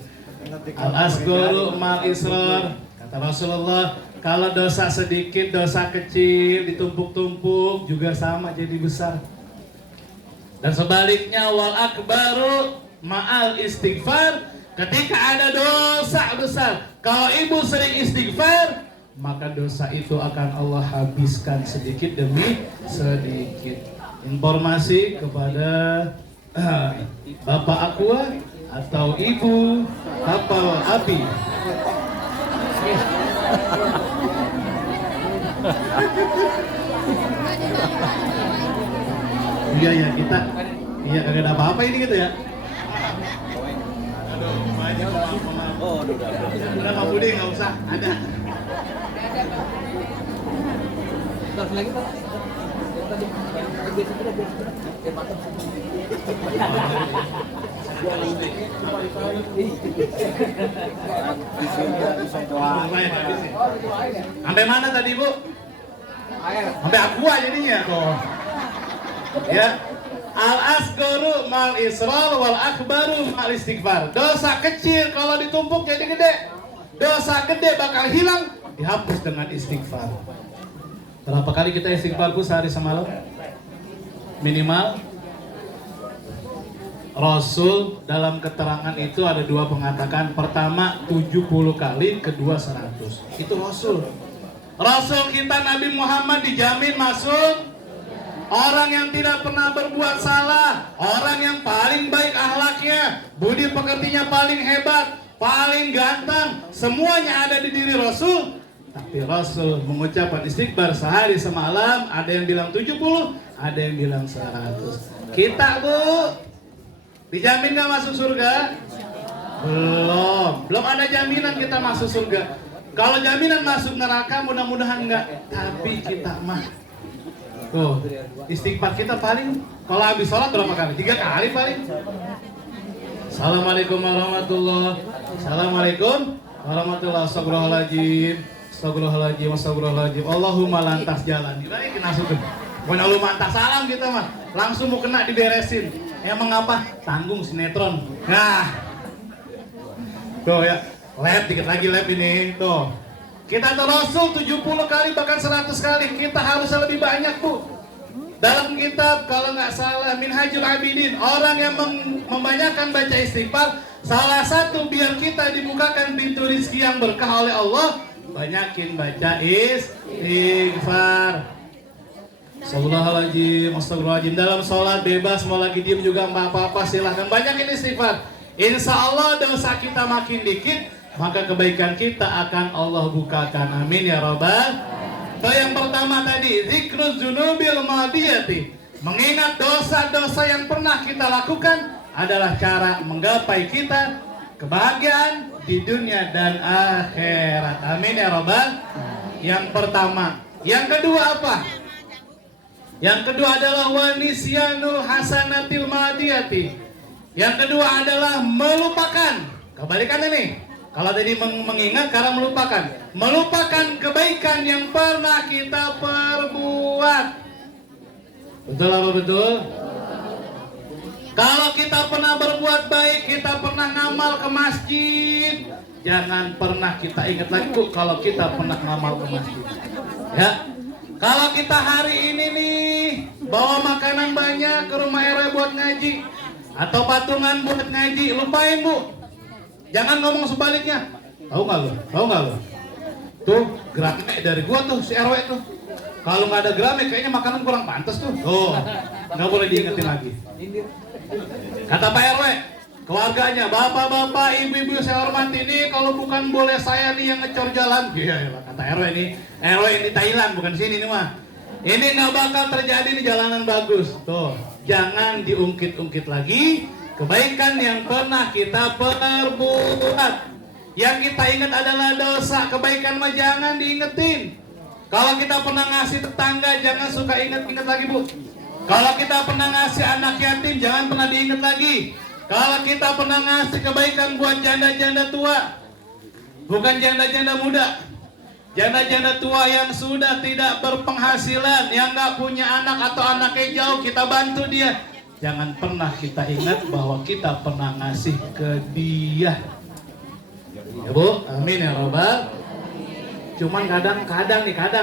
Al-asgoru ma'al isral. Kata Rasulullah, kalau dosa sedikit, dosa kecil ditumpuk-tumpuk juga sama jadi besar. Dan sebaliknya wal akbaru ma'al istighfar, ketika ada dosa besar, kalau ibu sering istighfar, maka dosa itu akan Allah habiskan sedikit demi sedikit. Informasi kepada Bapak Aqua atau Ibu kapal api. Iya kita kagak ada apa-apa ini gitu ya. Aduh, banyak maaf. Oh, udah Pak Budi nggak usah ada. Terus lagi Pak. Sampai mana tadi Bu? Sampai aqua jadinya kok. Ya. Al-asgharu mal israr wal akbaru mal istighfar. Dosa kecil kalau ditumpuk jadi gede. Dosa gede bakal hilang dihapus dengan istighfar. Berapa kali kita istighfar Bu sehari semalam? Minimal. Rasul dalam keterangan itu ada dua pengatakan. Pertama 70 kali, kedua 100. Itu Rasul. Rasul kita Nabi Muhammad dijamin masuk orang yang tidak pernah berbuat salah, orang yang paling baik akhlaknya, budi pekertinya paling hebat, paling ganteng, semuanya ada di diri Rasul. Tapi Rasul mengucapkan istighfar sehari semalam, ada yang bilang 70, ada yang bilang 100. Kita Bu, dijamin gak masuk surga? Belum ada jaminan kita masuk surga. Kalau jaminan masuk neraka mudah-mudahan enggak. Tapi kita mah tuh, istighfar kita paling kalau habis sholat berapa kali? 3 kali paling. Assalamualaikum warahmatullahi wabarakatuh. Assalamualaikum warahmatullahi wabarakatuh. Astagfirullahaladzim. Allahumma lantas jalan. Ini kena suka. Pokoknya lu mantap salam kita mah. Langsung mau kena diberesin. Emang apa? Tanggung sinetron. Nah. Tuh ya. Lab dikit lagi lab ini. Tuh. Kita tuh Rasul 70 kali bahkan 100 kali. Kita harusnya lebih banyak Bu. Dalam kitab kalau nggak salah Minhajul Abidin, orang yang membanyakan baca istighfar, salah satu biar kita dibukakan pintu rezeki yang berkah oleh Allah, banyakin baca istighfar. Astagfirullahaladzim. Dalam sholat bebas mau lagi diem juga nggak apa-apa, silahkan banyakin istighfar. Insya Allah dosa kita makin dikit, maka kebaikan kita akan Allah bukakan. Amin ya Rabbal. Yang pertama tadi zikruz dzunubil madiyati, mengingat dosa-dosa yang pernah kita lakukan adalah cara menggapai kita kebahagiaan di dunia dan akhirat. Amin ya Rabbal. Yang pertama. Yang kedua apa? Yang kedua adalah wanisyanul hasanatil madiyati. Yang kedua adalah melupakan. Kebalikannya nih. Kalau tadi mengingat, sekarang melupakan. Melupakan kebaikan yang pernah kita perbuat. Betul apa betul? Kalau kita pernah berbuat baik, kita pernah ngamal ke masjid, jangan pernah kita ingat lagi Bu, kalau kita pernah ngamal ke masjid. Ya. Kalau kita hari ini nih bawa makanan banyak ke rumah RW buat ngaji atau patungan buat ngaji, lupain Bu. Jangan ngomong sebaliknya. Tahu nggak lo? Tuh geraknya dari gua tuh si RW tuh. Kalau nggak ada gram ya kayaknya makanan kurang pantas tuh. Oh, nggak boleh diingetin lagi. Kata Pak RW, keluarganya, bapak-bapak, ibu-ibu saya hormati ini kalau bukan boleh saya nih yang ngecor jalan. Iya, kata RW ini. RW ini Thailand bukan sini nih mah. Ini nggak bakal terjadi di jalanan bagus. Tuh, jangan diungkit-ungkit lagi kebaikan yang pernah kita perbuat. Yang kita ingat adalah dosa, kebaikan mah jangan diingetin. Kalau kita pernah ngasih tetangga, jangan suka ingat-ingat lagi, Bu. Kalau kita pernah ngasih anak yatim, jangan pernah diingat lagi. Kalau kita pernah ngasih kebaikan buat janda-janda tua, bukan janda-janda muda, janda-janda tua yang sudah tidak berpenghasilan, yang gak punya anak atau anaknya jauh, kita bantu dia. Jangan pernah kita ingat bahwa kita pernah ngasih ke dia. Ya Bu, amin ya robbal. Cuman kadang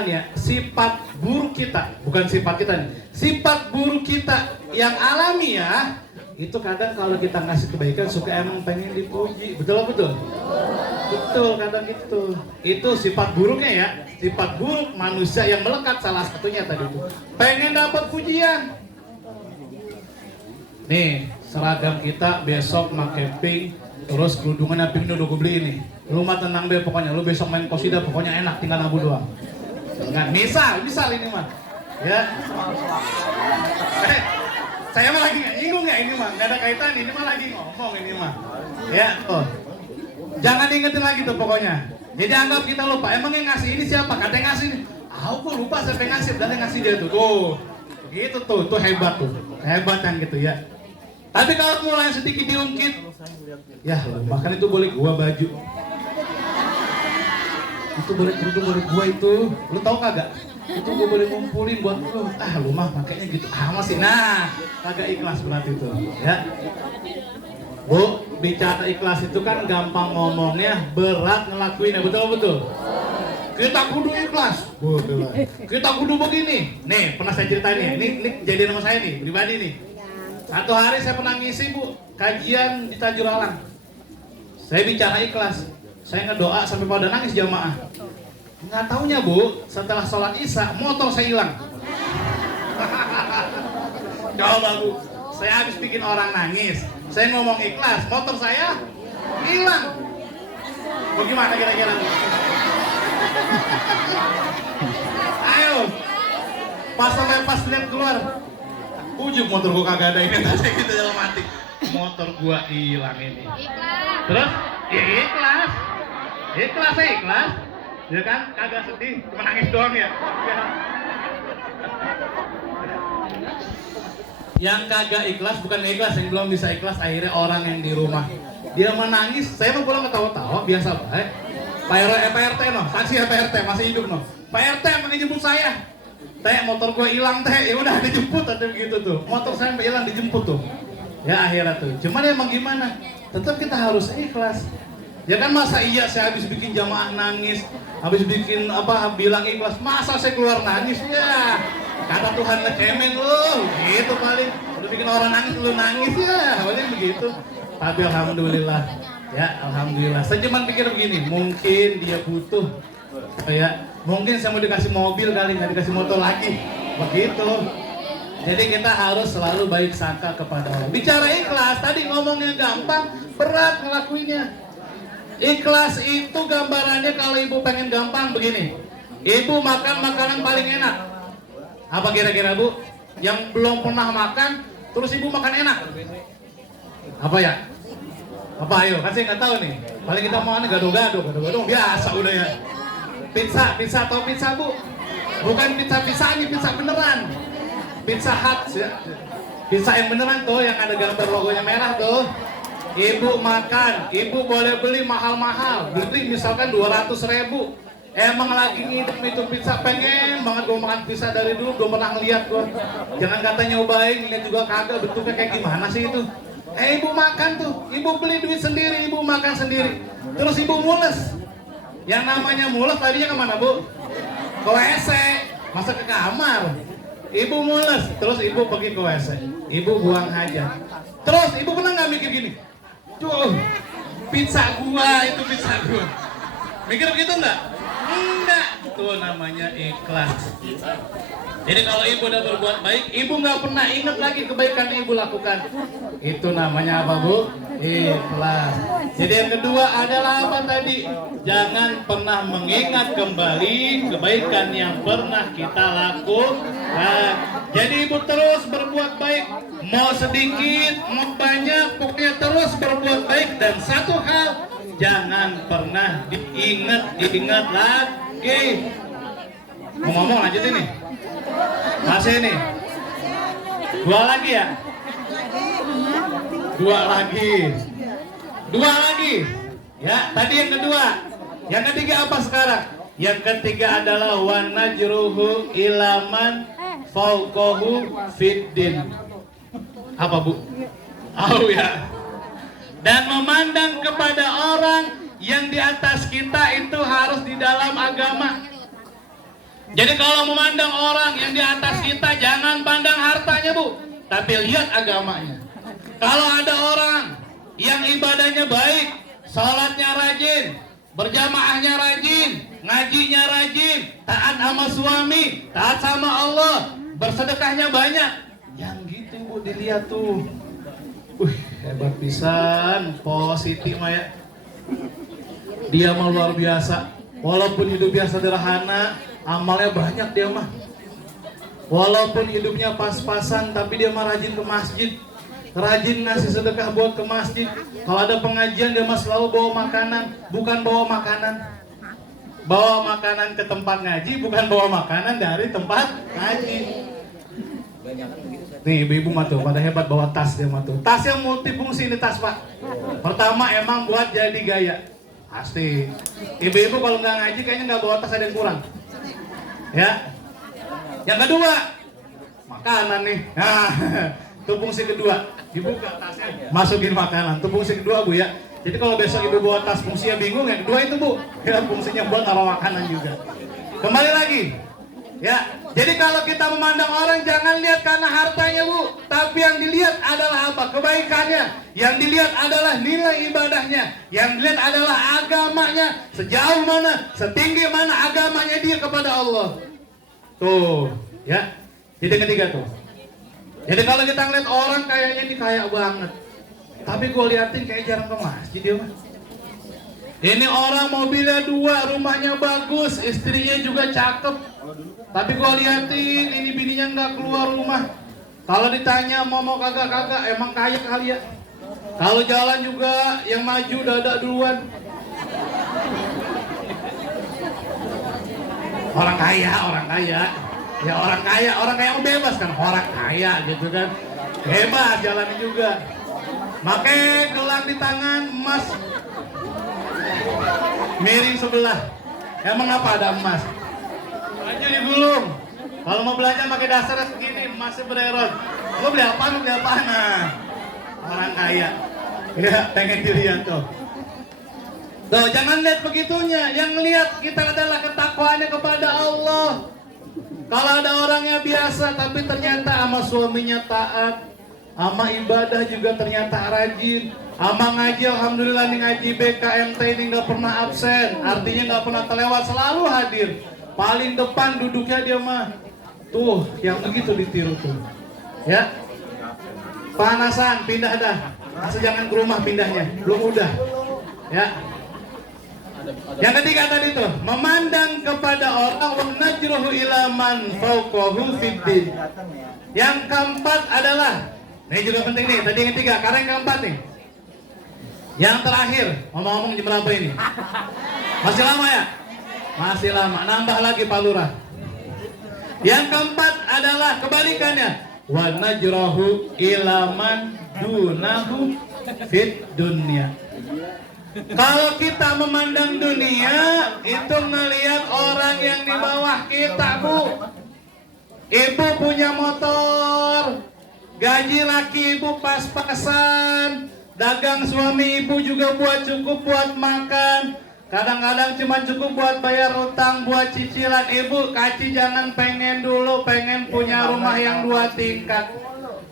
ya sifat buruk kita, bukan sifat kita nih, sifat buruk kita yang alami ya, itu kadang kalau kita ngasih kebaikan suka emang pengen dipuji, betul? Betul, kadang gitu. Itu sifat buruknya ya, sifat buruk manusia yang melekat salah satunya tadi itu, pengen dapat pujian. Nih seragam kita besok pakai pink, terus kerudungannya pink udah gue beli ini. Lu mah tenang deh pokoknya, lu besok main kosida pokoknya enak, tinggal nabu doang. Enggak, misal ini mah. Ya. Saya mah lagi nggak nyinggung ya ini mah, nggak ada kaitan, ini mah lagi ngomong ini mah. Ya, jangan ingetin lagi tuh pokoknya. Jadi anggap kita lupa, emang yang ngasih ini siapa? Kata yang ngasih ini. Gue lupa siapa yang ngasih, dan yang ngasih dia tuh. Gitu tuh, itu hebat tuh. Hebat kan gitu ya. Tapi kalau mulai sedikit diungkit, ya bahkan itu boleh gua baju. Itu boleh kerudung boleh gua itu, lu tau kagak? Itu gua boleh ngumpulin buat lu. Lu mah pakainya gitu amat sih. Nah, kagak ikhlas berarti itu, ya. Bu, bicara ikhlas itu kan gampang ngomongnya, berat ngelakuinnya, betul. Kita kudu ikhlas. Kita kudu begini. Nih, pernah saya ceritain nih. Ini jadi nama saya nih, pribadi nih. Satu hari saya pernah ngisi Bu, kajian di Tajur Alang. Saya bicara ikhlas. Saya ngedoa sampai pada nangis jamaah. Nggak taunya Bu, setelah sholat isya motor saya hilang. Coba Bu, saya habis bikin orang nangis. Saya ngomong ikhlas, motor saya hilang. Bagaimana kira-kira? Ayo, pas lihat keluar, ujuk motor gua kagak ada ini, saya gitu dalam hati. Motor gua hilang ini. Terus, ya ikhlas. Ikhlas, ya kan? Kagak sedih, cuma nangis doang ya. Yang kagak ikhlas bukan ikhlas, yang belum bisa ikhlas akhirnya orang yang di rumah. Dia menangis, saya mau pulang ketawa-tawa, biasa baik. Pak RT no, saksi ya Pak RT, masih hidup no. Pak RT mau jemput saya. Teh, motor gue hilang teh, ya udah dijemput ada begitu tuh. Motor saya sampai hilang dijemput tuh. Ya akhirnya tuh. Cuman emang gimana? Tetap kita harus ikhlas. Ya kan masa iya saya habis bikin jamaah nangis, habis bikin bilang ikhlas, masa saya keluar nangis ya? Kata Tuhan ngecemen lu, gitu paling. Udah bikin orang nangis lu nangis ya, paling begitu. Tapi alhamdulillah, ya alhamdulillah. Saya cuma pikir begini, mungkin dia butuh, ya mungkin saya mau dikasih mobil kali, nggak dikasih motor lagi, begitu. Jadi kita harus selalu baik sangka kepada Allah. Bicara ikhlas, tadi ngomongnya gampang, berat ngelakuinnya. Ikhlas itu gambarannya kalau ibu pengen gampang begini. Ibu makan makanan paling enak. Apa kira-kira Bu? Yang belum pernah makan, terus ibu makan enak. Apa ya? Apa ayo? Kan saya nggak tahu nih. Paling kita mau gado-gado biasa udah ya. Pizza atau pizza Bu? Bukan pizza ini, pizza beneran. Pizza Hut ya. Pizza yang beneran tuh, yang ada gambar logonya merah tuh. Ibu makan, ibu boleh beli mahal-mahal. Beli misalkan 200.000. Emang lagi ngidam itu pizza, pengen banget gue makan pizza dari dulu, belum pernah ngeliat gue. Jangan kata nyobain, lihat juga kagak bentuknya kayak gimana sih itu. Ibu makan tuh, ibu beli duit sendiri, ibu makan sendiri. Terus ibu mules. Yang namanya mules tadinya kemana Bu? Ke WC, masa ke kamar. Ibu mules, terus ibu pergi ke WC. Ibu buang hajat. Terus ibu pernah nggak mikir gini? Tuh, pizza gua itu pizza gua. Mikir begitu enggak? Enggak. Itu namanya ikhlas. Jadi kalau ibu udah berbuat baik, ibu nggak pernah ingat lagi kebaikan yang ibu lakukan. Itu namanya apa, Bu? Ikhlas. Jadi yang kedua adalah apa tadi? Jangan pernah mengingat kembali kebaikan yang pernah kita lakukan. Jadi ibu terus berbuat baik, mau sedikit, mau banyak, pokoknya terus berbuat baik. Dan satu hal, jangan pernah diingat lagi. Mau ngomong lanjut ini. Masih ini. Dua lagi ya? Dua lagi. Ya, tadi yang kedua. Yang ketiga apa sekarang? Yang ketiga adalah wa najruhu ilaman fauqahu fiddin. Apa, Bu? Oh ya. Dan memandang kepada orang yang di atas kita itu harus di dalam agama. Jadi kalau memandang orang yang di atas kita, jangan pandang hartanya, Bu, tapi lihat agamanya. Kalau ada orang yang ibadahnya baik, sholatnya rajin, berjamaahnya rajin, ngajinya rajin, taat sama suami, taat sama Allah, bersedekahnya banyak, yang gitu, Bu, dilihat tuh. Hebat pisan, positif mah ya. Dia mah luar biasa. Walaupun hidupnya sederhana, amalnya banyak dia mah. Walaupun hidupnya pas-pasan, tapi dia mah rajin ke masjid, rajin ngasih sedekah buat ke masjid. Kalau ada pengajian dia mah selalu bawa makanan, bukan bawa makanan. Bawa makanan ke tempat ngaji, bukan bawa makanan dari tempat ngaji. Nih ibu-ibu mah tuh pada hebat bawa tas dia mah tuh. Tas yang multifungsi ini tas, Pak. Pertama emang buat jadi gaya. Pasti. Ibu-ibu kalau nggak ngaji kayaknya nggak bawa tas, ada yang kurang. Ya. Yang kedua, makanan nih. Nah, itu fungsi kedua. Dibuka tasnya, masukin makanan. Itu fungsi kedua, Bu ya. Jadi kalau besok ibu bawa tas fungsinya bingung, yang kedua itu, Bu. Ya, fungsinya buat taruh makanan juga. Kembali lagi. Ya, jadi kalau kita memandang orang jangan lihat karena hartanya, Bu, tapi yang dilihat adalah apa? Kebaikannya. Yang dilihat adalah nilai ibadahnya. Yang dilihat adalah agamanya. Sejauh mana, setinggi mana agamanya dia kepada Allah. Tuh, ya. Jadi ketiga tuh. Jadi kalau kita ngeliat orang kayaknya ini kaya banget, tapi gue liatin kayak jarang ke masjid dia mah. Ini orang mobilnya 2, rumahnya bagus, istrinya juga cakep. Tapi gue liatin ini bininya nggak keluar rumah. Kalau ditanya mau kagak, emang kaya kali ya. Kalau jalan juga yang maju dada duluan. Orang kaya. Ya orang kaya mau bebas kan, orang kaya gitu kan. Hebat jalannya juga. Pakai gelang di tangan emas. Miring sebelah. Emang apa ada emas? Baju digulung. Kalau mau belanja pakai dasar segini, emasnya bererot. Lo beli apa? Nah, orang kaya. Ya, pengen dilihat tuh. Tuh, jangan lihat begitunya. Yang lihat kita adalah ketakwaannya kepada Allah. Kalau ada orangnya biasa, tapi ternyata sama suaminya taat, sama ibadah juga ternyata rajin, sama ngaji, alhamdulillah nih ngaji BKMT ini nggak pernah absen, artinya nggak pernah terlewat, selalu hadir. Paling depan duduknya dia mah. Tuh, yang begitu ditiru tuh. Ya. Panasan, pindah dah. Asal jangan ke rumah pindahnya, belum udah. Ya. Yang ketiga tadi tuh, memandang kepada orang wa najruhu ila man fawqahu fiddin. Yang keempat adalah, ini juga penting nih, tadi yang ketiga, karena yang keempat nih. Yang terakhir, ngomong-ngomong jam berapa ini? Masih lama ya? Masih lama, nambah lagi Pak Lurah. Yang keempat adalah kebalikannya, wa najruhu ila man dunahu fid dunya. Kalau kita memandang dunia, itu ngelihat orang yang di bawah kita, Bu. Ibu punya motor, gaji laki ibu pas-pasan, dagang suami ibu juga buat cukup buat makan. Kadang-kadang cuma cukup buat bayar utang, buat cicilan. Ibu, Kaci jangan pengen dulu pengen punya rumah yang 2 tingkat.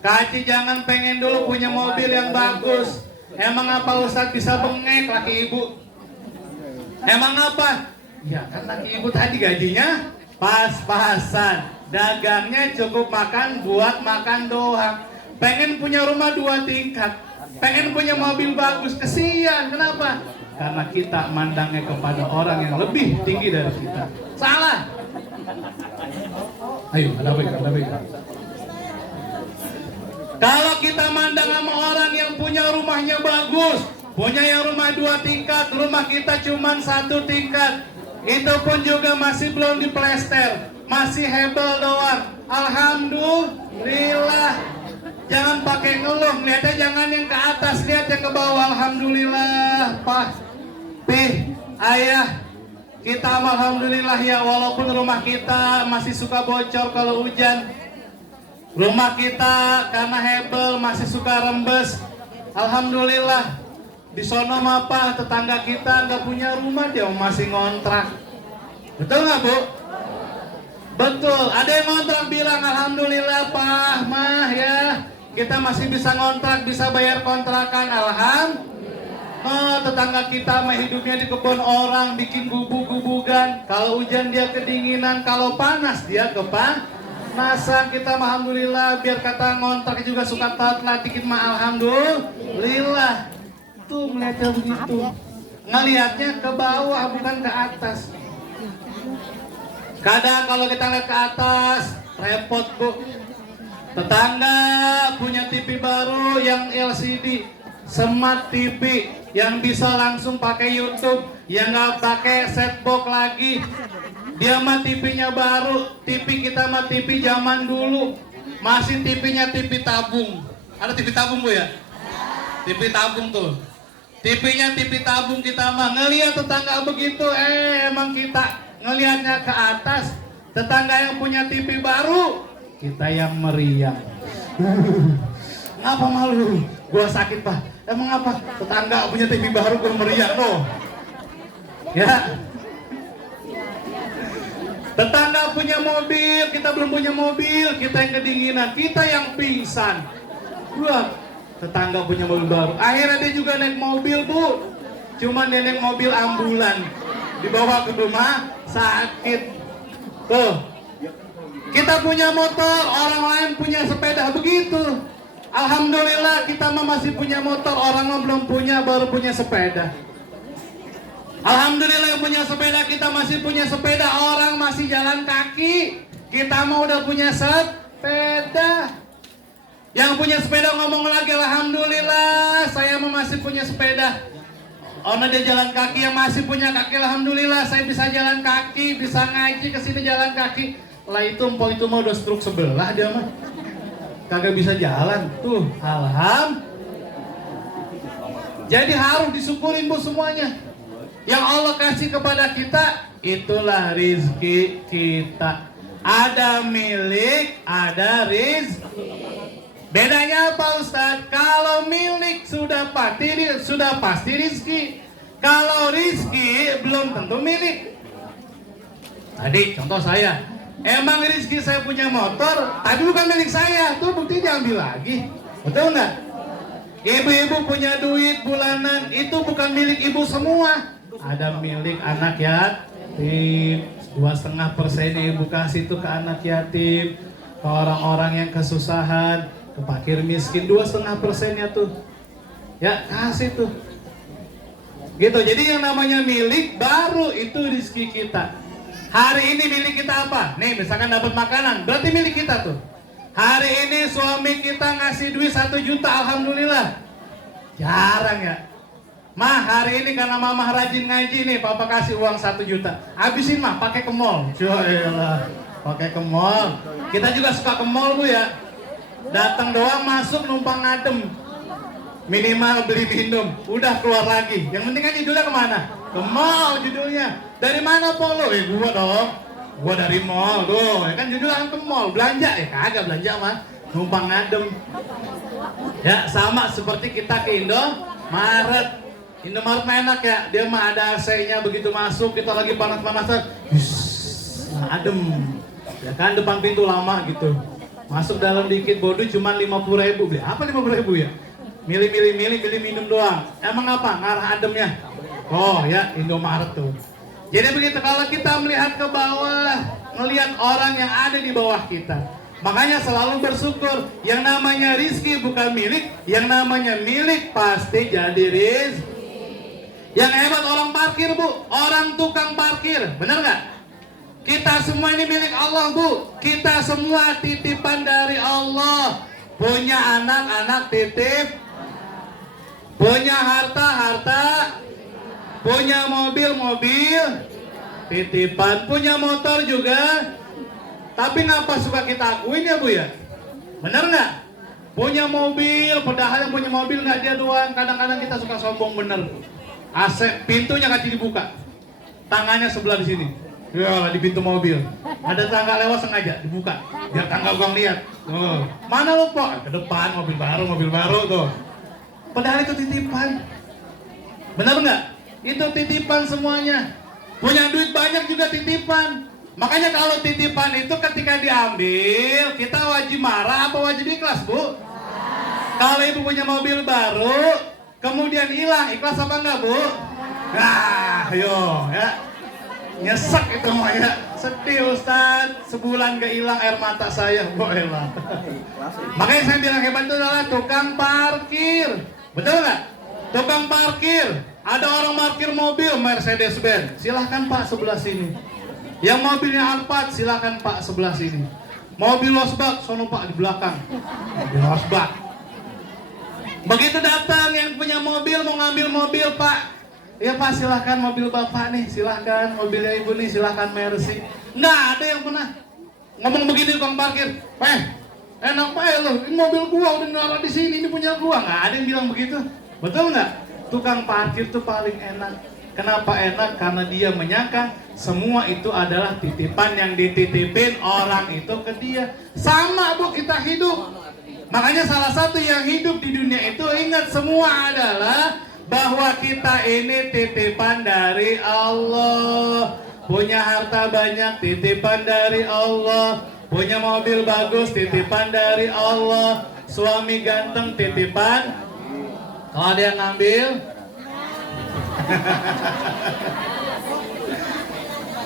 Kaci jangan pengen dulu punya mobil yang bagus. Emang apa Ustadz bisa bengek laki ibu? Emang apa? Ya kan laki ibu tadi gajinya pas-pasan, dagangnya cukup makan buat makan doang. Pengen punya rumah 2 tingkat, pengen punya mobil bagus, kesian. Kenapa? Karena kita mandangnya kepada orang yang lebih tinggi dari kita. Salah. Ayo, ada baik. Kalau kita mandang sama orang yang punya rumahnya bagus, punya yang rumah 2 tingkat, rumah kita cuma 1 tingkat, itu pun juga masih belum diplester, masih hebel doang. Alhamdulillah. Jangan pakai ngeluh, lihatnya jangan yang ke atas, lihat yang ke bawah. Alhamdulillah, Pak, Pih, Ayah, kita alhamdulillah ya, walaupun rumah kita masih suka bocor kalau hujan, rumah kita karena hebel masih suka rembes. Alhamdulillah. Di sono apa tetangga kita nggak punya rumah, dia masih ngontrak. Betul nggak, Bu? Betul. Ada yang ngontrak bilang alhamdulillah Pak, Mah ya, kita masih bisa ngontrak, bisa bayar kontrakan. Alhamdulillah. Tetangga kita mah hidupnya di kebun orang, bikin gubuk-gubukan. Kalau hujan dia kedinginan, kalau panas dia kepanasan. Kita mah alhamdulillah, biar kata ngontrak juga suka telat dikit mah alhamdulillah. Tuh ngeliatnya begitu, ngeliatnya ke bawah bukan ke atas. Kadang kalau kita lihat ke atas repot, Bu. Tetangga punya TV baru yang LCD, Smart TV, yang bisa langsung pakai YouTube, yang nggak pakai set box lagi. Dia mah TV-nya baru, TV kita mah TV zaman dulu, masih TV-nya TV tabung. Ada TV tabung, Bu ya? TV tabung tuh. TV-nya TV tabung kita mah. Ngelihat tetangga begitu, emang kita ngelihatnya ke atas. Tetangga yang punya TV baru, kita yang meriang. Ngapa malu? Gua sakit, Pak. Emang apa? Tetangga punya TV baru, gua meriang loh. Ya. Tetangga punya mobil, kita belum punya mobil, kita yang kedinginan, kita yang pingsan. Gua tetangga punya mobil baru, akhirnya dia juga naik mobil, Bu. Cuman dia naik mobil ambulan, dibawa ke rumah sakit. Tuh, kita punya motor, orang lain punya sepeda, begitu. Alhamdulillah kita mah masih punya motor, orang mah belum punya, baru punya sepeda. Alhamdulillah yang punya sepeda, kita masih punya sepeda, orang masih jalan kaki, kita mah udah punya sepeda. Yang punya sepeda ngomong lagi, alhamdulillah saya masih punya sepeda. Orang dia jalan kaki, yang masih punya kaki, alhamdulillah saya bisa jalan kaki, bisa ngaji ke sini jalan kaki. Lah itu empok itu mau udah stroke sebelah dia mah, kagak bisa jalan. Tuh, jadi harus disyukurin, Bu, semuanya. Yang Allah kasih kepada kita, itulah rizki kita. Ada milik, ada rizki. Bedanya apa, Ustadz? Kalau milik sudah pasti rizki. Kalau rizki belum tentu milik. Tadi contoh saya, emang rizki saya punya motor, tapi bukan milik saya. Tuh bukti diambil lagi. Betul nggak? Ibu-ibu punya duit bulanan, itu bukan milik ibu semua. Ada milik anak yatim. 2,5% ibu kasih itu ke anak yatim, ke orang-orang yang kesusahan, ke fakir miskin. 2,5%-nya tuh ya kasih tuh gitu. Jadi yang namanya milik baru itu rezeki kita. Hari ini milik kita apa? Nih misalkan dapat makanan, berarti milik kita tuh. Hari ini suami kita ngasih duit 1 juta, alhamdulillah. Jarang ya. Mah hari ini karena mama rajin ngaji nih, papa kasih uang 1 juta. Habisin mah, pakai ke mall. Pakai ke mall. Kita juga suka ke mall, Bu ya. Datang doang, masuk numpang ngadem, minimal beli minum, udah keluar lagi. Yang penting kan judulnya kemana? Ke mall judulnya. Dari mana Polo? Gua dong. Gua dari mall tuh. Ya kan judulnya kan ke mall. Belanja ya kagak, belanja mah numpang ngadem. Ya sama seperti kita ke Indomaret. Indomaret enak ya. Dia mah ada AC-nya, begitu masuk kita lagi panas-panasan, adem. Ya kan depan pintu lama gitu. Masuk dalam dikit, bodoh cuma 50.000. Beli apa 50.000 ya? Milih minum doang. Emang apa? Ngarah ademnya. Oh ya, Indomaret tuh. Jadi begitu, kalau kita melihat ke bawah, melihat orang yang ada di bawah kita, makanya selalu bersyukur. Yang namanya rizki bukan milik, yang namanya milik pasti jadi rizki. Yang hebat orang parkir, Bu, orang tukang parkir, benar nggak? Kita semua ini milik Allah, Bu. Kita semua titipan dari Allah. Punya anak-anak titip, punya harta-harta, punya mobil-mobil titipan, punya motor juga. Tapi ngapa suka kita akuin ya, Bu ya? Bener nggak? Punya mobil, padahal yang punya mobil nggak dia doang. Kadang-kadang kita suka sombong, bener. AC pintunya nggak dibuka, tangannya sebelah di sini. Ya, di pintu mobil. Ada tangga lewat sengaja dibuka, biar tangga gua lihat. Oh, mana lu, Pak? Ke depan, mobil baru tuh. Padahal itu titipan. Benar nggak? Itu titipan semuanya. Punya duit banyak juga titipan. Makanya kalau titipan itu ketika diambil, kita wajib marah apa wajib ikhlas, Bu? Kalau ibu punya mobil baru, kemudian hilang, ikhlas apa enggak, Bu? Nah, ayo ya. Nyesek itu mah ya. Sedih, Ustaz. Sebulan gak hilang air mata saya. Bolehlah. Makanya saya bilang hebat itu adalah tukang parkir. Betul nggak? Tukang parkir. Ada orang parkir mobil Mercedes-Benz. Silahkan Pak sebelah sini. Yang mobilnya Alphard, silahkan Pak sebelah sini. Mobil losbak, sono Pak di belakang. Mobil losbak. Begitu datang yang punya mobil mau ngambil mobil, Pak. Ya Pak, silahkan mobil Bapak nih, silahkan mobilnya Ibu nih, silahkan Mercy. Nggak ada yang pernah ngomong begini tukang parkir. Enak Pak ya lo, ini mobil gua udah naruh di sini, ini punya gua. Nggak ada yang bilang begitu. Betul nggak? Tukang parkir tuh paling enak. Kenapa enak? Karena dia menyangka semua itu adalah titipan yang dititipin orang itu ke dia. Sama, Bu, kita hidup. Makanya salah satu yang hidup di dunia itu, ingat semua adalah bahwa kita ini titipan dari Allah. Punya harta banyak, titipan dari Allah. Punya mobil bagus, titipan dari Allah. Suami ganteng, titipan. Kalau ada yang ngambil,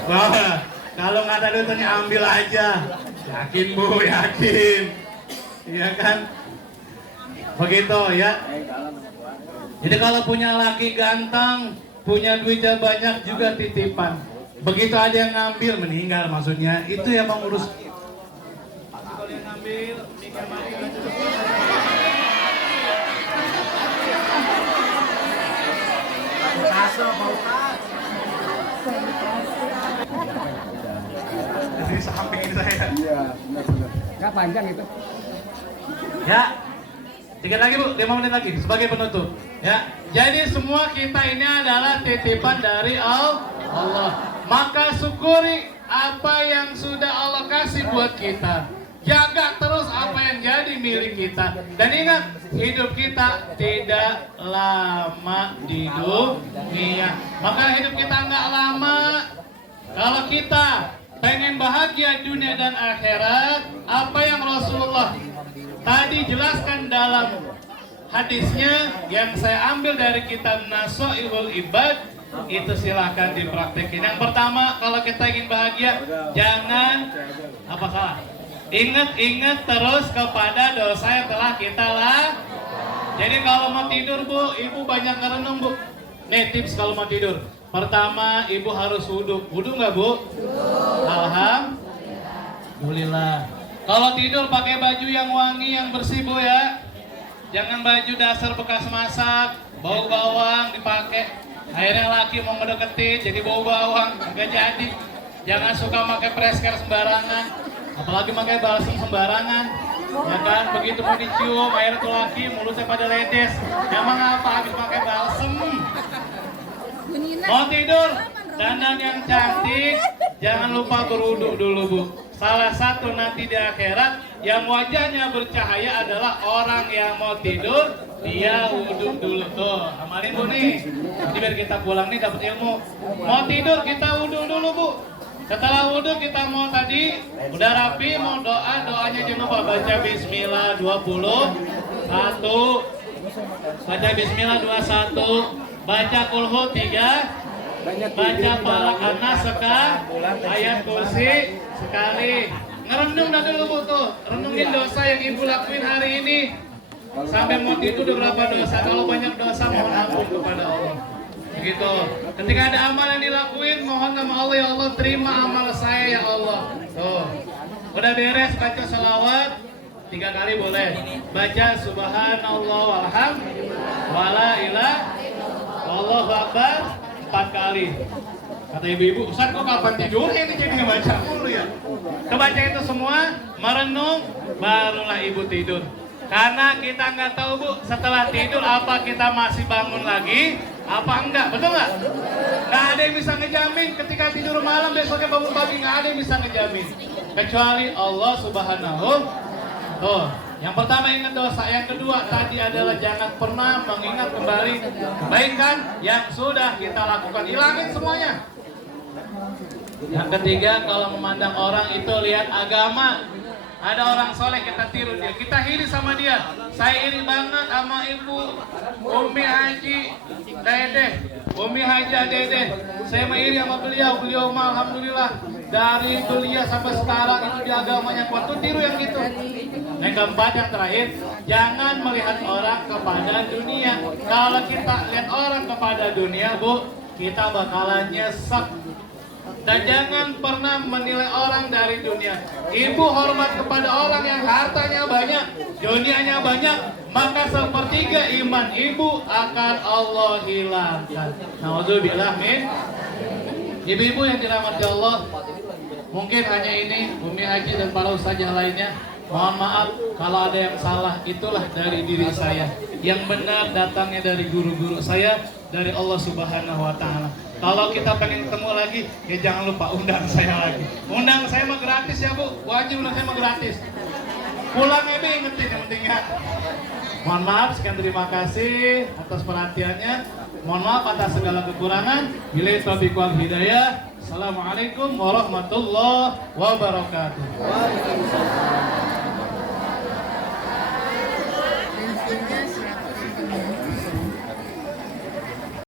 wah, kalau nggak ada duitnya ambil aja. Yakin, Bu, yakin. Iya kan? Begitu ya. Jadi kalau punya laki ganteng, punya duitnya banyak juga titipan. Begitu ada yang ngambil, meninggal maksudnya. Itu yang mengurus. Kalau yang ngambil, meninggal mati. Di samping saya. Iya, benar-benar. Nggak panjang itu. Ya, sedikit lagi Bu, 5 menit lagi sebagai penutup. Ya, jadi semua kita ini adalah titipan dari Allah. Maka syukuri apa yang sudah Allah kasih buat kita. Jaga terus apa yang jadi milik kita. Dan ingat, hidup kita tidak lama di dunia. Maka hidup kita nggak lama. Kalau kita pengen bahagia dunia dan akhirat, apa yang Rasulullah tadi jelaskan dalam hadisnya yang saya ambil dari kitab Nasoihul Ibad, itu silahkan dipraktekin. Yang pertama, kalau kita ingin bahagia, jangan apa salah. Ingat terus kepada dosa yang telah kita lah. Jadi kalau mau tidur, Bu, Ibu banyak ngerenung, Bu. Nih tips kalau mau tidur. Pertama, Ibu harus wudhu. Wudhu nggak, Bu? Alhamdulillah. Kalau tidur pakai baju yang wangi, yang bersih, Bu ya. Jangan baju dasar bekas masak, bau bawang dipakai. Akhirnya laki mau ngedeketin, jadi bau bawang, nggak jadi. Jangan suka pakai presker sembarangan. Apalagi pakai balsam sembarangan, ya kan? Begitu mau dicium, air tuh laki mulutnya pada ledes. Emang apa habis pakai balsam? Mau tidur, dandan yang cantik, jangan lupa berwudu dulu, Bu. Salah satu nanti di akhirat yang wajahnya bercahaya adalah orang yang mau tidur, dia wudu dulu. Tuh, amalin Bu nih. Jadi biar kita pulang nih dapat ilmu. Mau tidur kita wudu dulu, Bu. Setelah wudhu kita mau tadi udah rapi, mau doanya jangan lupa baca Bismillah 21, baca Bismillah 21, baca Kulhu 3, baca falak anas ayat kursi sekali. Ngerendung dah dulu Bu tuh, renungin dosa yang ibu lakuin hari ini. Sampai mau tidur udah berapa dosa? Kalau banyak dosa mohon ampun kepada Allah. Begitu. Ketika ada amal yang dilakuin, mohon sama Allah, ya Allah terima amal saya ya Allah. Tuh. Udah beres baca salawat 3 kali boleh. Baca subhanallah walhamdulillah wala ilaha wallahu akbar 4 kali. Kata ibu-ibu, Ustaz kok kapan tidur ini jadi ngebaca mulu ya? Kebaca itu semua, merenung, barulah ibu tidur. Karena kita nggak tahu Bu, setelah tidur apa kita masih bangun lagi, apa enggak, betul nggak? Nggak ada yang bisa ngejamin ketika tidur malam besoknya bangun pagi, nggak ada yang bisa ngejamin. Kecuali Allah Subhanahu. Tuh, yang pertama ingat dosa, yang kedua tadi adalah jangan pernah mengingat kembali kebaikan yang sudah kita lakukan, hilangin semuanya. Yang ketiga, kalau memandang orang itu lihat agama. Ada orang soleh kita tiru dia, kita iri sama dia. Saya iri banget sama ibu Umi Haji Dede, Umi Haji Dede. Saya mah iri sama beliau mah alhamdulillah dari kuliah sampai sekarang itu di agamanya kuat. Tuh tiru yang gitu. Yang keempat, yang terakhir, jangan melihat orang kepada dunia. Kalau kita lihat orang kepada dunia Bu, kita bakalan nyesek. Dan jangan pernah menilai orang dari dunia. Ibu hormat kepada orang yang hartanya banyak, dunianya banyak, maka sepertiga iman ibu akan Allah hilangkan. Nauzubillah min. Ibu-ibu yang dirahmati Allah, mungkin hanya ini Umi Haji dan para ustazah lainnya. Mohon maaf kalau ada yang salah, itulah dari diri saya. Yang benar datangnya dari guru-guru saya, dari Allah Subhanahu wa Ta'ala. Kalau kita pengen ketemu lagi, ya jangan lupa undang saya lagi. Undang saya mah gratis ya Bu, wajib undang saya mah gratis. Pulang Ebe ingetin yang penting ya. Mohon maaf, sekian terima kasih atas perhatiannya. Mohon maaf atas segala kekurangan. Billahi taufiq wal hidayah. Assalamualaikum warahmatullahi wabarakatuh.